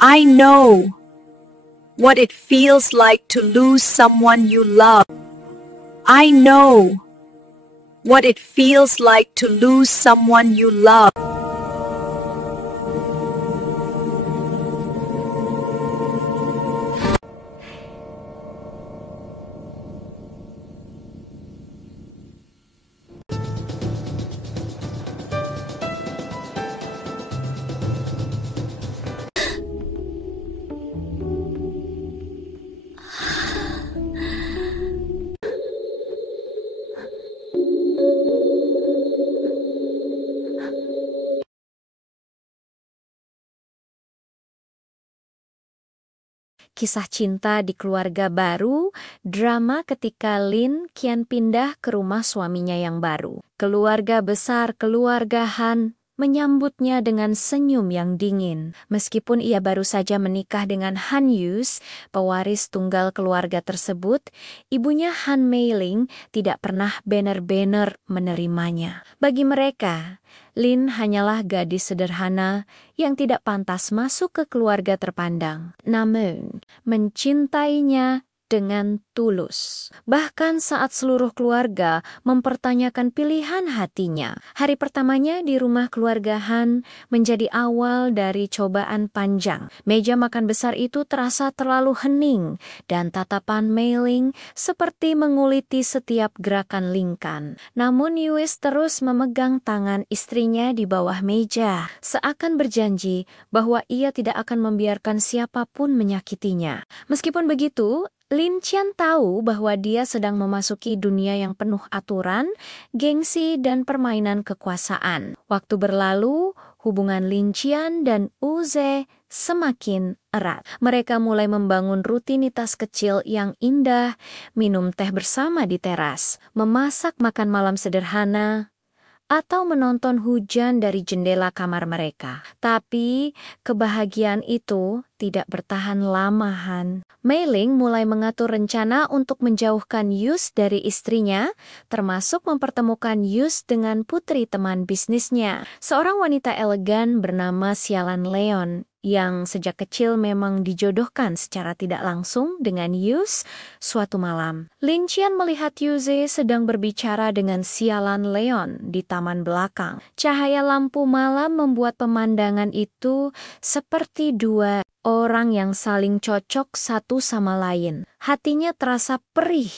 I know what it feels like to lose someone you love. I know what it feels like to lose someone you love. Kisah cinta di keluarga baru, drama ketika Lin kian pindah ke rumah suaminya yang baru. Keluarga besar keluarga Han menyambutnya dengan senyum yang dingin. Meskipun ia baru saja menikah dengan Han Yus, pewaris tunggal keluarga tersebut, ibunya Han Meiling tidak pernah benar-benar menerimanya. Bagi mereka, Lin hanyalah gadis sederhana yang tidak pantas masuk ke keluarga terpandang. Namun, mencintainya dengan tulus. Bahkan saat seluruh keluarga mempertanyakan pilihan hatinya. Hari pertamanya di rumah keluarga Han menjadi awal dari cobaan panjang. Meja makan besar itu terasa terlalu hening dan tatapan Meiling seperti menguliti setiap gerakan Lingkan. Namun Yus terus memegang tangan istrinya di bawah meja, seakan berjanji bahwa ia tidak akan membiarkan siapapun menyakitinya. Meskipun begitu, Lin Qian tahu bahwa dia sedang memasuki dunia yang penuh aturan, gengsi, dan permainan kekuasaan. Waktu berlalu, hubungan Lin Qian dan Wu Ze semakin erat. Mereka mulai membangun rutinitas kecil yang indah, minum teh bersama di teras, memasak makan malam sederhana, atau menonton hujan dari jendela kamar mereka. Tapi kebahagiaan itu tidak bertahan lama, Han. Meiling mulai mengatur rencana untuk menjauhkan Yus dari istrinya, termasuk mempertemukan Yus dengan putri teman bisnisnya, seorang wanita elegan bernama Xialan Leon, yang sejak kecil memang dijodohkan secara tidak langsung dengan Yus. Suatu malam, Lin Qian melihat Yuze sedang berbicara dengan Xialan Leon di taman belakang. Cahaya lampu malam membuat pemandangan itu seperti dua orang yang saling cocok satu sama lain. Hatinya terasa perih,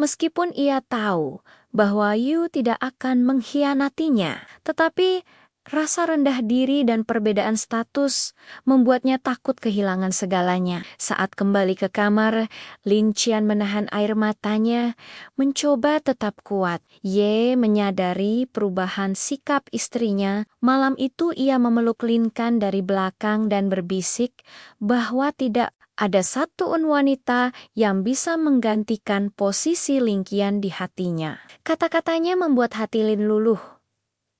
meskipun ia tahu bahwa Yu tidak akan mengkhianatinya. Tetapi rasa rendah diri dan perbedaan status membuatnya takut kehilangan segalanya. Saat kembali ke kamar, Lin Qian menahan air matanya, mencoba tetap kuat. Ye menyadari perubahan sikap istrinya. Malam itu ia memeluk Lin Kan dari belakang dan berbisik bahwa tidak ada satu wanita yang bisa menggantikan posisi Lin Qian di hatinya. Kata-katanya membuat hati Lin luluh.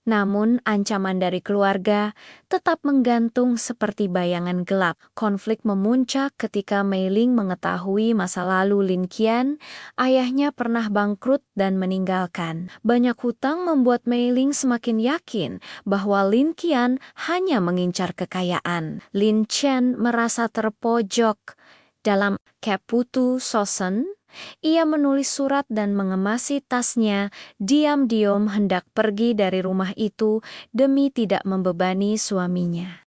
Namun ancaman dari keluarga tetap menggantung seperti bayangan gelap. Konflik memuncak ketika Meiling mengetahui masa lalu Lin Qian. Ayahnya pernah bangkrut dan meninggalkan. Banyak hutang membuat Meiling semakin yakin bahwa Lin Qian hanya mengincar kekayaan. Lin Qian merasa terpojok. Dalam Kaputu Sosen, ia menulis surat dan mengemasi tasnya, diam-diam hendak pergi dari rumah itu demi tidak membebani suaminya.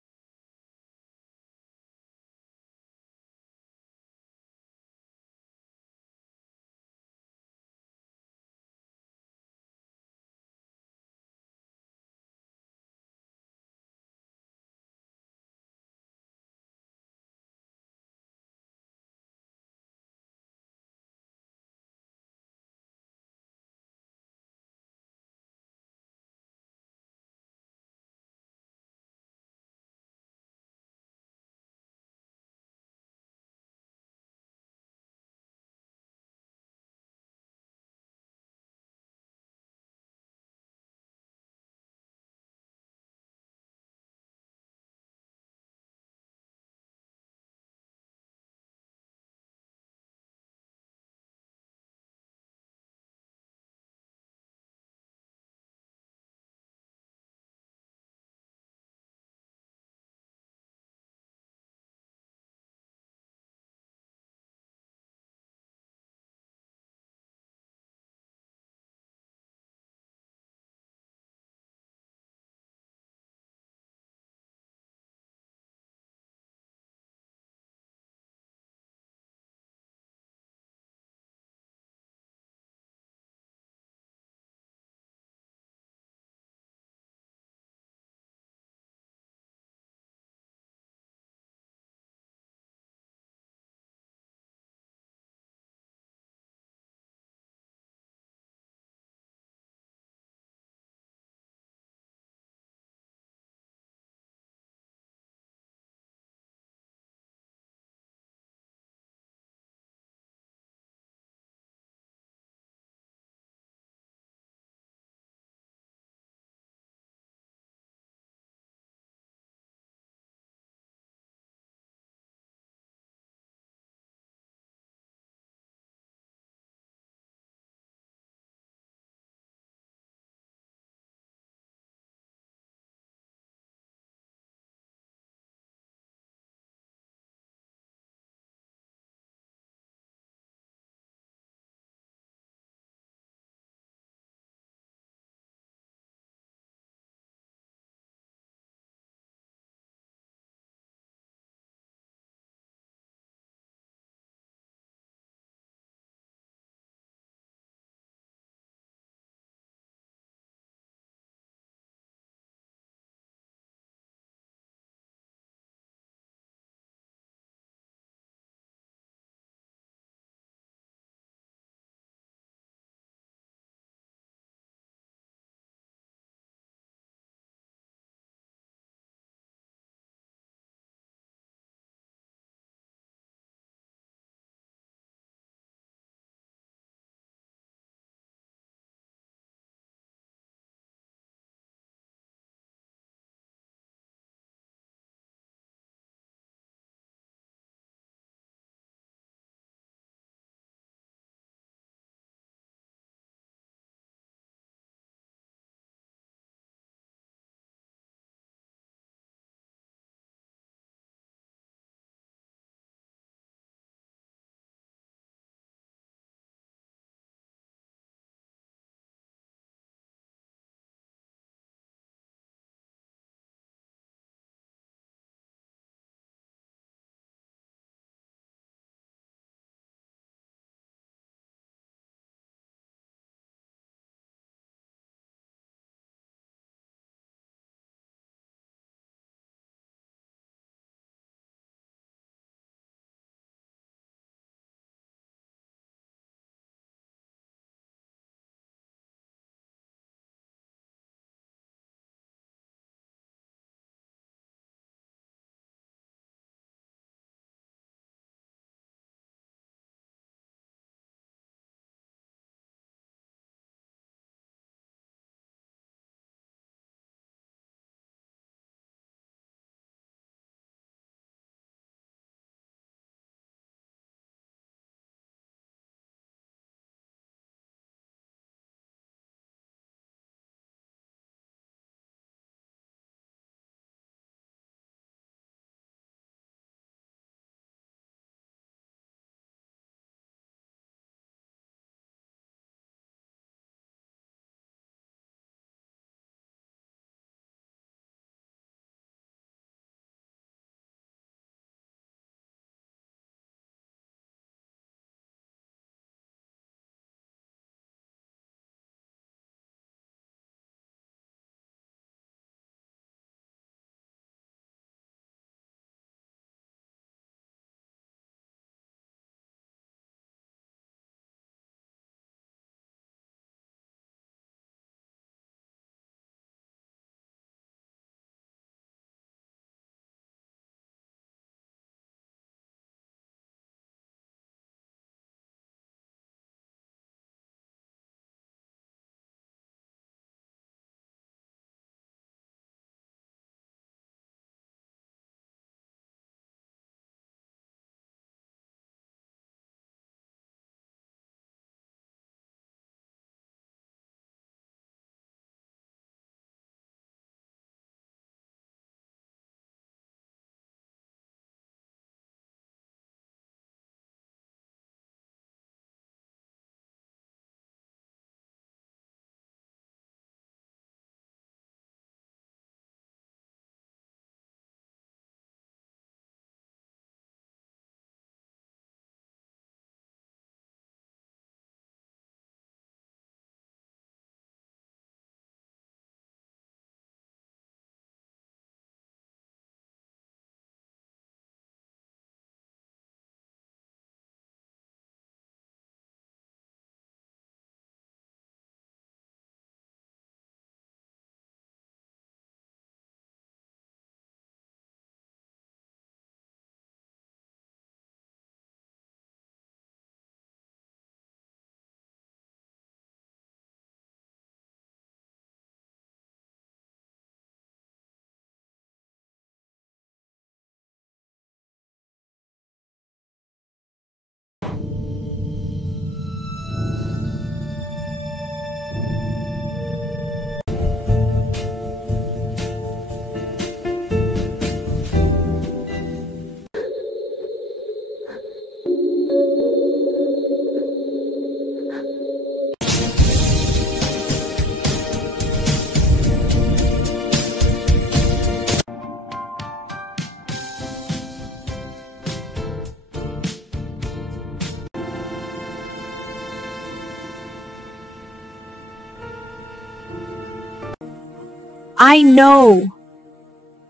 I know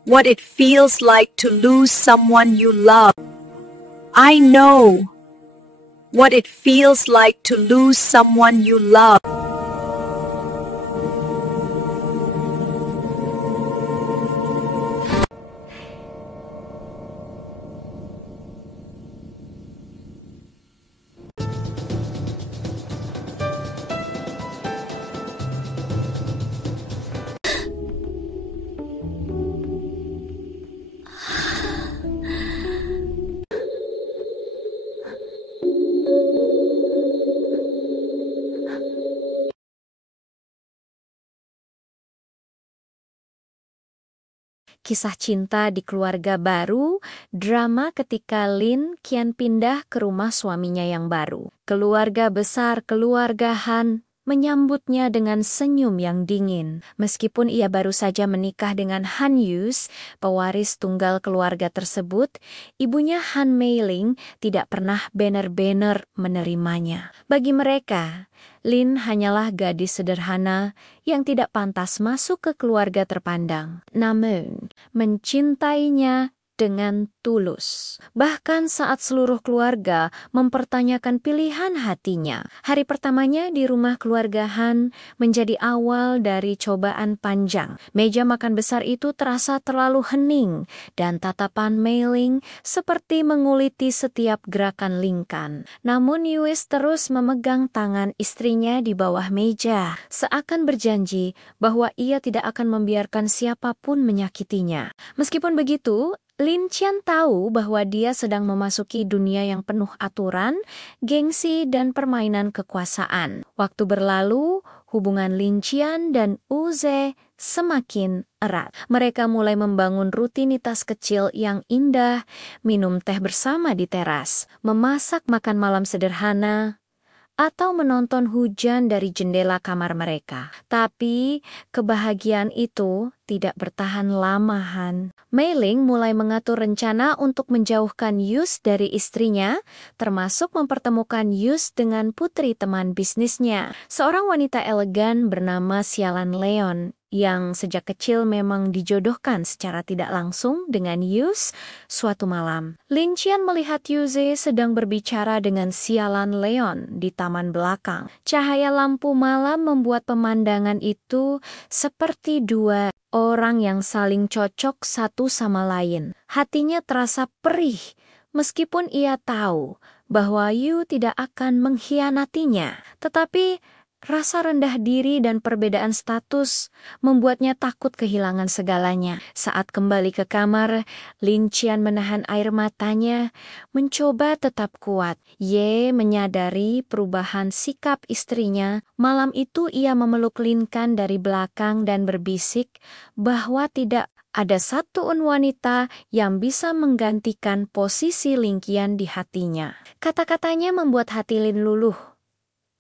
what it feels like to lose someone you love. I know what it feels like to lose someone you love. Kisah cinta di keluarga baru, drama ketika Lin kian pindah ke rumah suaminya yang baru. Keluarga besar keluarga Han menyambutnya dengan senyum yang dingin. Meskipun ia baru saja menikah dengan Han Yus, pewaris tunggal keluarga tersebut, ibunya Han Meiling tidak pernah benar-benar menerimanya. Bagi mereka, Lin hanyalah gadis sederhana yang tidak pantas masuk ke keluarga terpandang. Namun, mencintainya dengan tulus. Bahkan saat seluruh keluarga mempertanyakan pilihan hatinya. Hari pertamanya di rumah keluarga Han menjadi awal dari cobaan panjang. Meja makan besar itu terasa terlalu hening dan tatapan Meiling seperti menguliti setiap gerakan Lingkan. Namun Yus terus memegang tangan istrinya di bawah meja, seakan berjanji bahwa ia tidak akan membiarkan siapapun menyakitinya. Meskipun begitu, Lin Qian tahu bahwa dia sedang memasuki dunia yang penuh aturan, gengsi, dan permainan kekuasaan. Waktu berlalu, hubungan Lin Qian dan Wu Ze semakin erat. Mereka mulai membangun rutinitas kecil yang indah, minum teh bersama di teras, memasak makan malam sederhana, atau menonton hujan dari jendela kamar mereka. Tapi kebahagiaan itu tidak bertahan lama, Han. Meiling mulai mengatur rencana untuk menjauhkan Yus dari istrinya, termasuk mempertemukan Yus dengan putri teman bisnisnya, seorang wanita elegan bernama Xialan Leon, yang sejak kecil memang dijodohkan secara tidak langsung dengan Yus. Suatu malam, Lin Qian melihat Yuze sedang berbicara dengan Xialan Leon di taman belakang. Cahaya lampu malam membuat pemandangan itu seperti dua orang yang saling cocok satu sama lain. Hatinya terasa perih, meskipun ia tahu bahwa Yu tidak akan mengkhianatinya. Tetapi rasa rendah diri dan perbedaan status membuatnya takut kehilangan segalanya. Saat kembali ke kamar, Lin Qian menahan air matanya, mencoba tetap kuat. Ye menyadari perubahan sikap istrinya. Malam itu ia memeluk Lin Kan dari belakang dan berbisik bahwa tidak ada satu wanita yang bisa menggantikan posisi Lin Qian di hatinya. Kata-katanya membuat hati Lin luluh.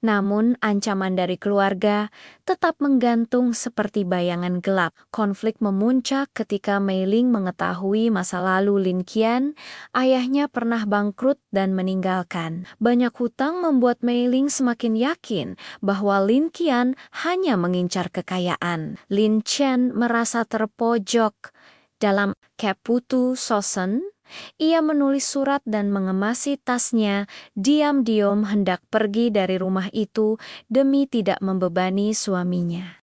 Namun ancaman dari keluarga tetap menggantung seperti bayangan gelap. Konflik memuncak ketika Meiling mengetahui masa lalu Lin Qian. Ayahnya pernah bangkrut dan meninggalkan. Banyak hutang membuat Meiling semakin yakin bahwa Lin Qian hanya mengincar kekayaan. Lin Qian merasa terpojok dalam Keputu Sosen. Ia menulis surat dan mengemasi tasnya, diam-diam hendak pergi dari rumah itu demi tidak membebani suaminya.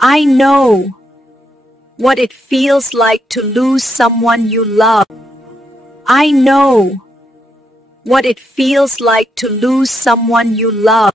I know what it feels like to lose someone you love. I know what it feels like to lose someone you love.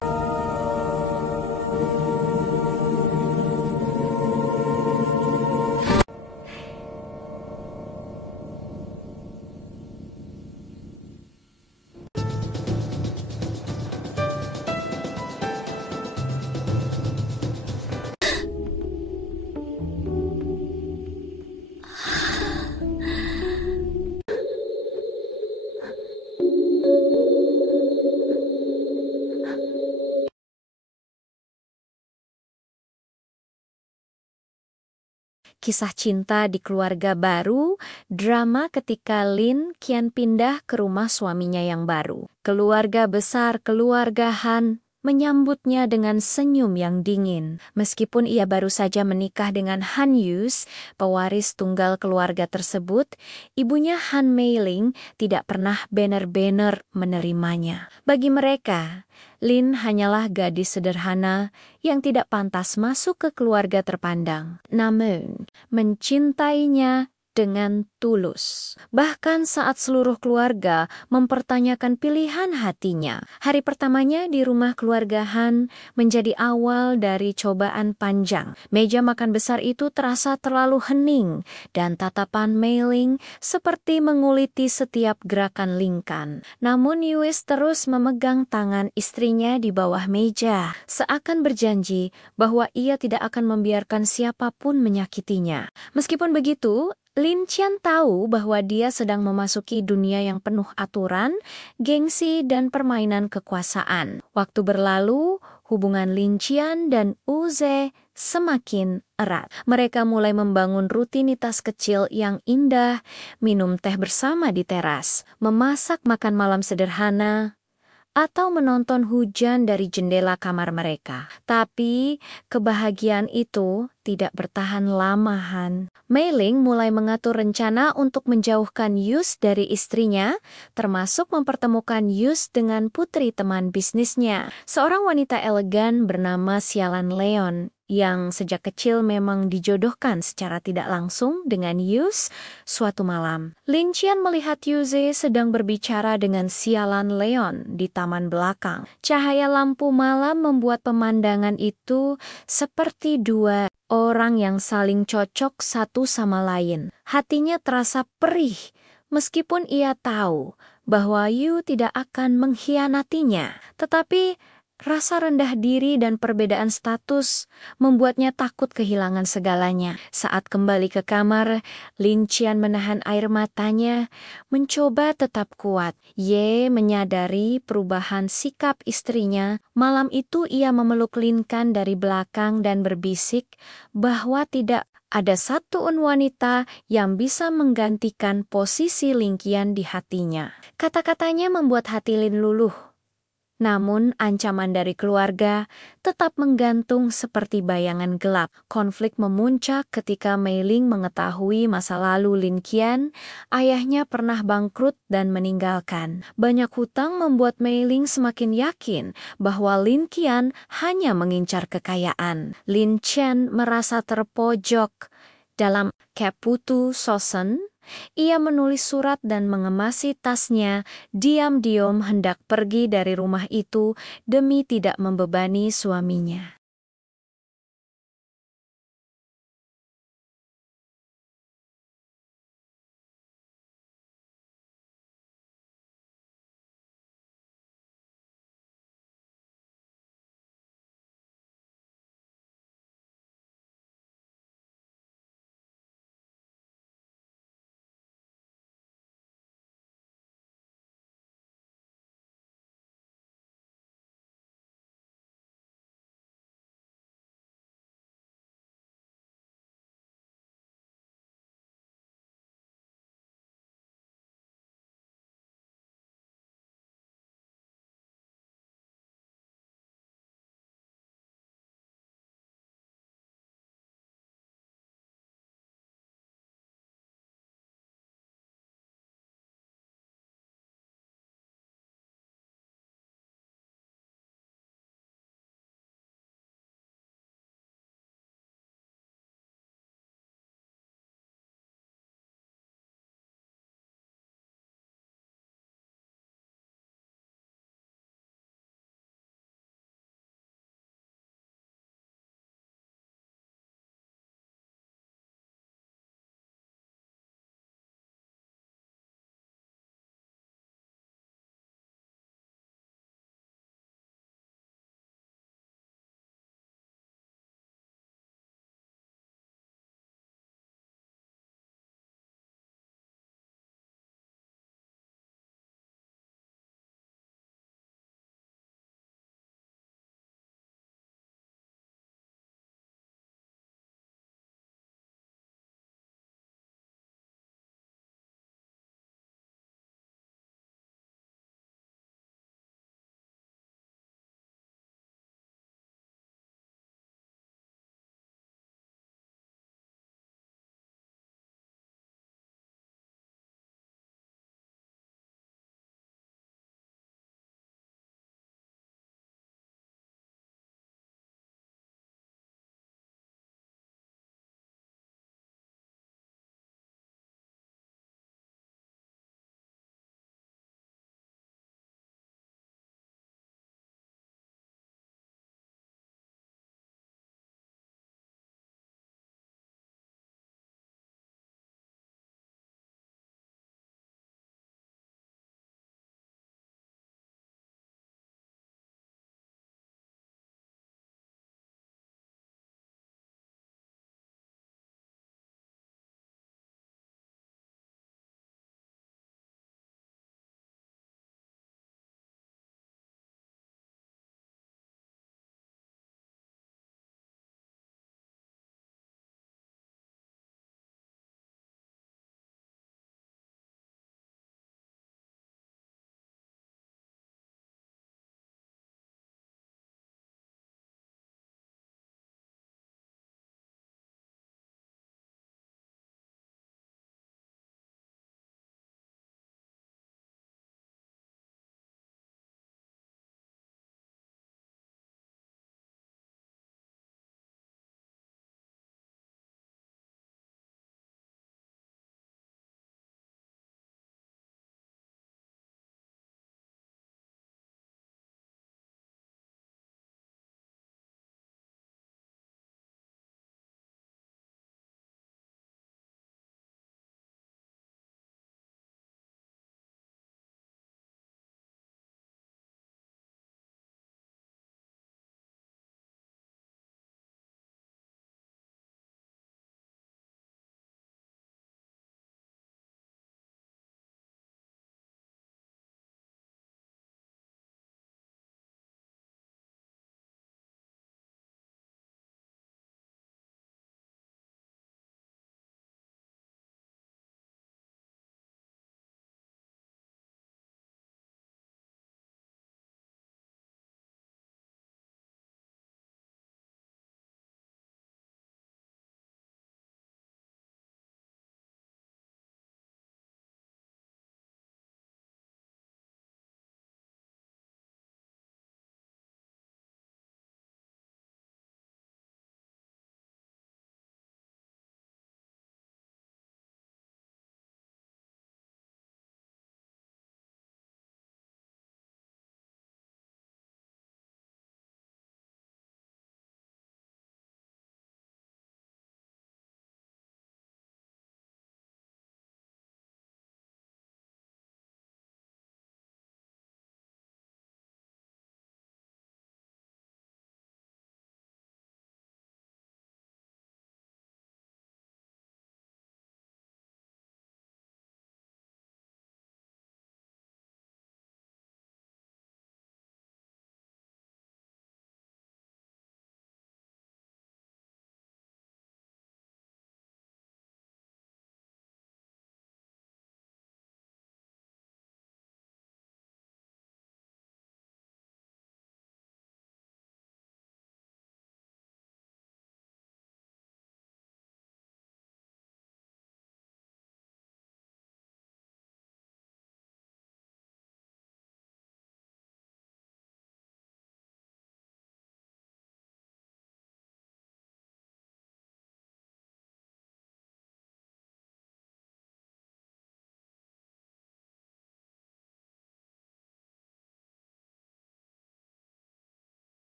Kisah cinta di keluarga baru, drama ketika Lin kian pindah ke rumah suaminya yang baru. Keluarga besar keluarga Han menyambutnya dengan senyum yang dingin. Meskipun ia baru saja menikah dengan Han Yus, pewaris tunggal keluarga tersebut, ibunya Han Mei-ling tidak pernah benar-benar menerimanya. Bagi mereka, Lin hanyalah gadis sederhana yang tidak pantas masuk ke keluarga terpandang. Namun, mencintainya dengan tulus. Bahkan saat seluruh keluarga mempertanyakan pilihan hatinya. Hari pertamanya di rumah keluarga Han menjadi awal dari cobaan panjang. Meja makan besar itu terasa terlalu hening dan tatapan Mei-ling seperti menguliti setiap gerakan Lingkan. Namun Yuis terus memegang tangan istrinya di bawah meja, seakan berjanji bahwa ia tidak akan membiarkan siapapun menyakitinya. Meskipun begitu, Lin Qian tahu bahwa dia sedang memasuki dunia yang penuh aturan, gengsi, dan permainan kekuasaan. Waktu berlalu, hubungan Lin Qian dan Wu Ze semakin erat. Mereka mulai membangun rutinitas kecil yang indah, minum teh bersama di teras, memasak makan malam sederhana, atau menonton hujan dari jendela kamar mereka. Tapi kebahagiaan itu tidak bertahan lama, Han. Mei-ling mulai mengatur rencana untuk menjauhkan Yus dari istrinya, termasuk mempertemukan Yus dengan putri teman bisnisnya, seorang wanita elegan bernama Xialan Leon, yang sejak kecil memang dijodohkan secara tidak langsung dengan Yus. Suatu malam, Lin Qian melihat Yuze sedang berbicara dengan Xialan Leon di taman belakang. Cahaya lampu malam membuat pemandangan itu seperti dua orang yang saling cocok satu sama lain. Hatinya terasa perih, meskipun ia tahu bahwa Yu tidak akan mengkhianatinya. Tetapi rasa rendah diri dan perbedaan status membuatnya takut kehilangan segalanya. Saat kembali ke kamar, Lin Qian menahan air matanya, mencoba tetap kuat. Ye menyadari perubahan sikap istrinya. Malam itu ia memeluk Lin Kan dari belakang dan berbisik bahwa tidak ada satu wanita yang bisa menggantikan posisi Lin Qian di hatinya. Kata-katanya membuat hati Lin luluh. Namun ancaman dari keluarga tetap menggantung seperti bayangan gelap. Konflik memuncak ketika Mei-ling mengetahui masa lalu Lin Qian. Ayahnya pernah bangkrut dan meninggalkan. Banyak hutang membuat Mei-ling semakin yakin bahwa Lin Qian hanya mengincar kekayaan. Lin Qian merasa terpojok dalam Keputu Sosen. Ia menulis surat dan mengemasi tasnya, diam-diam hendak pergi dari rumah itu demi tidak membebani suaminya.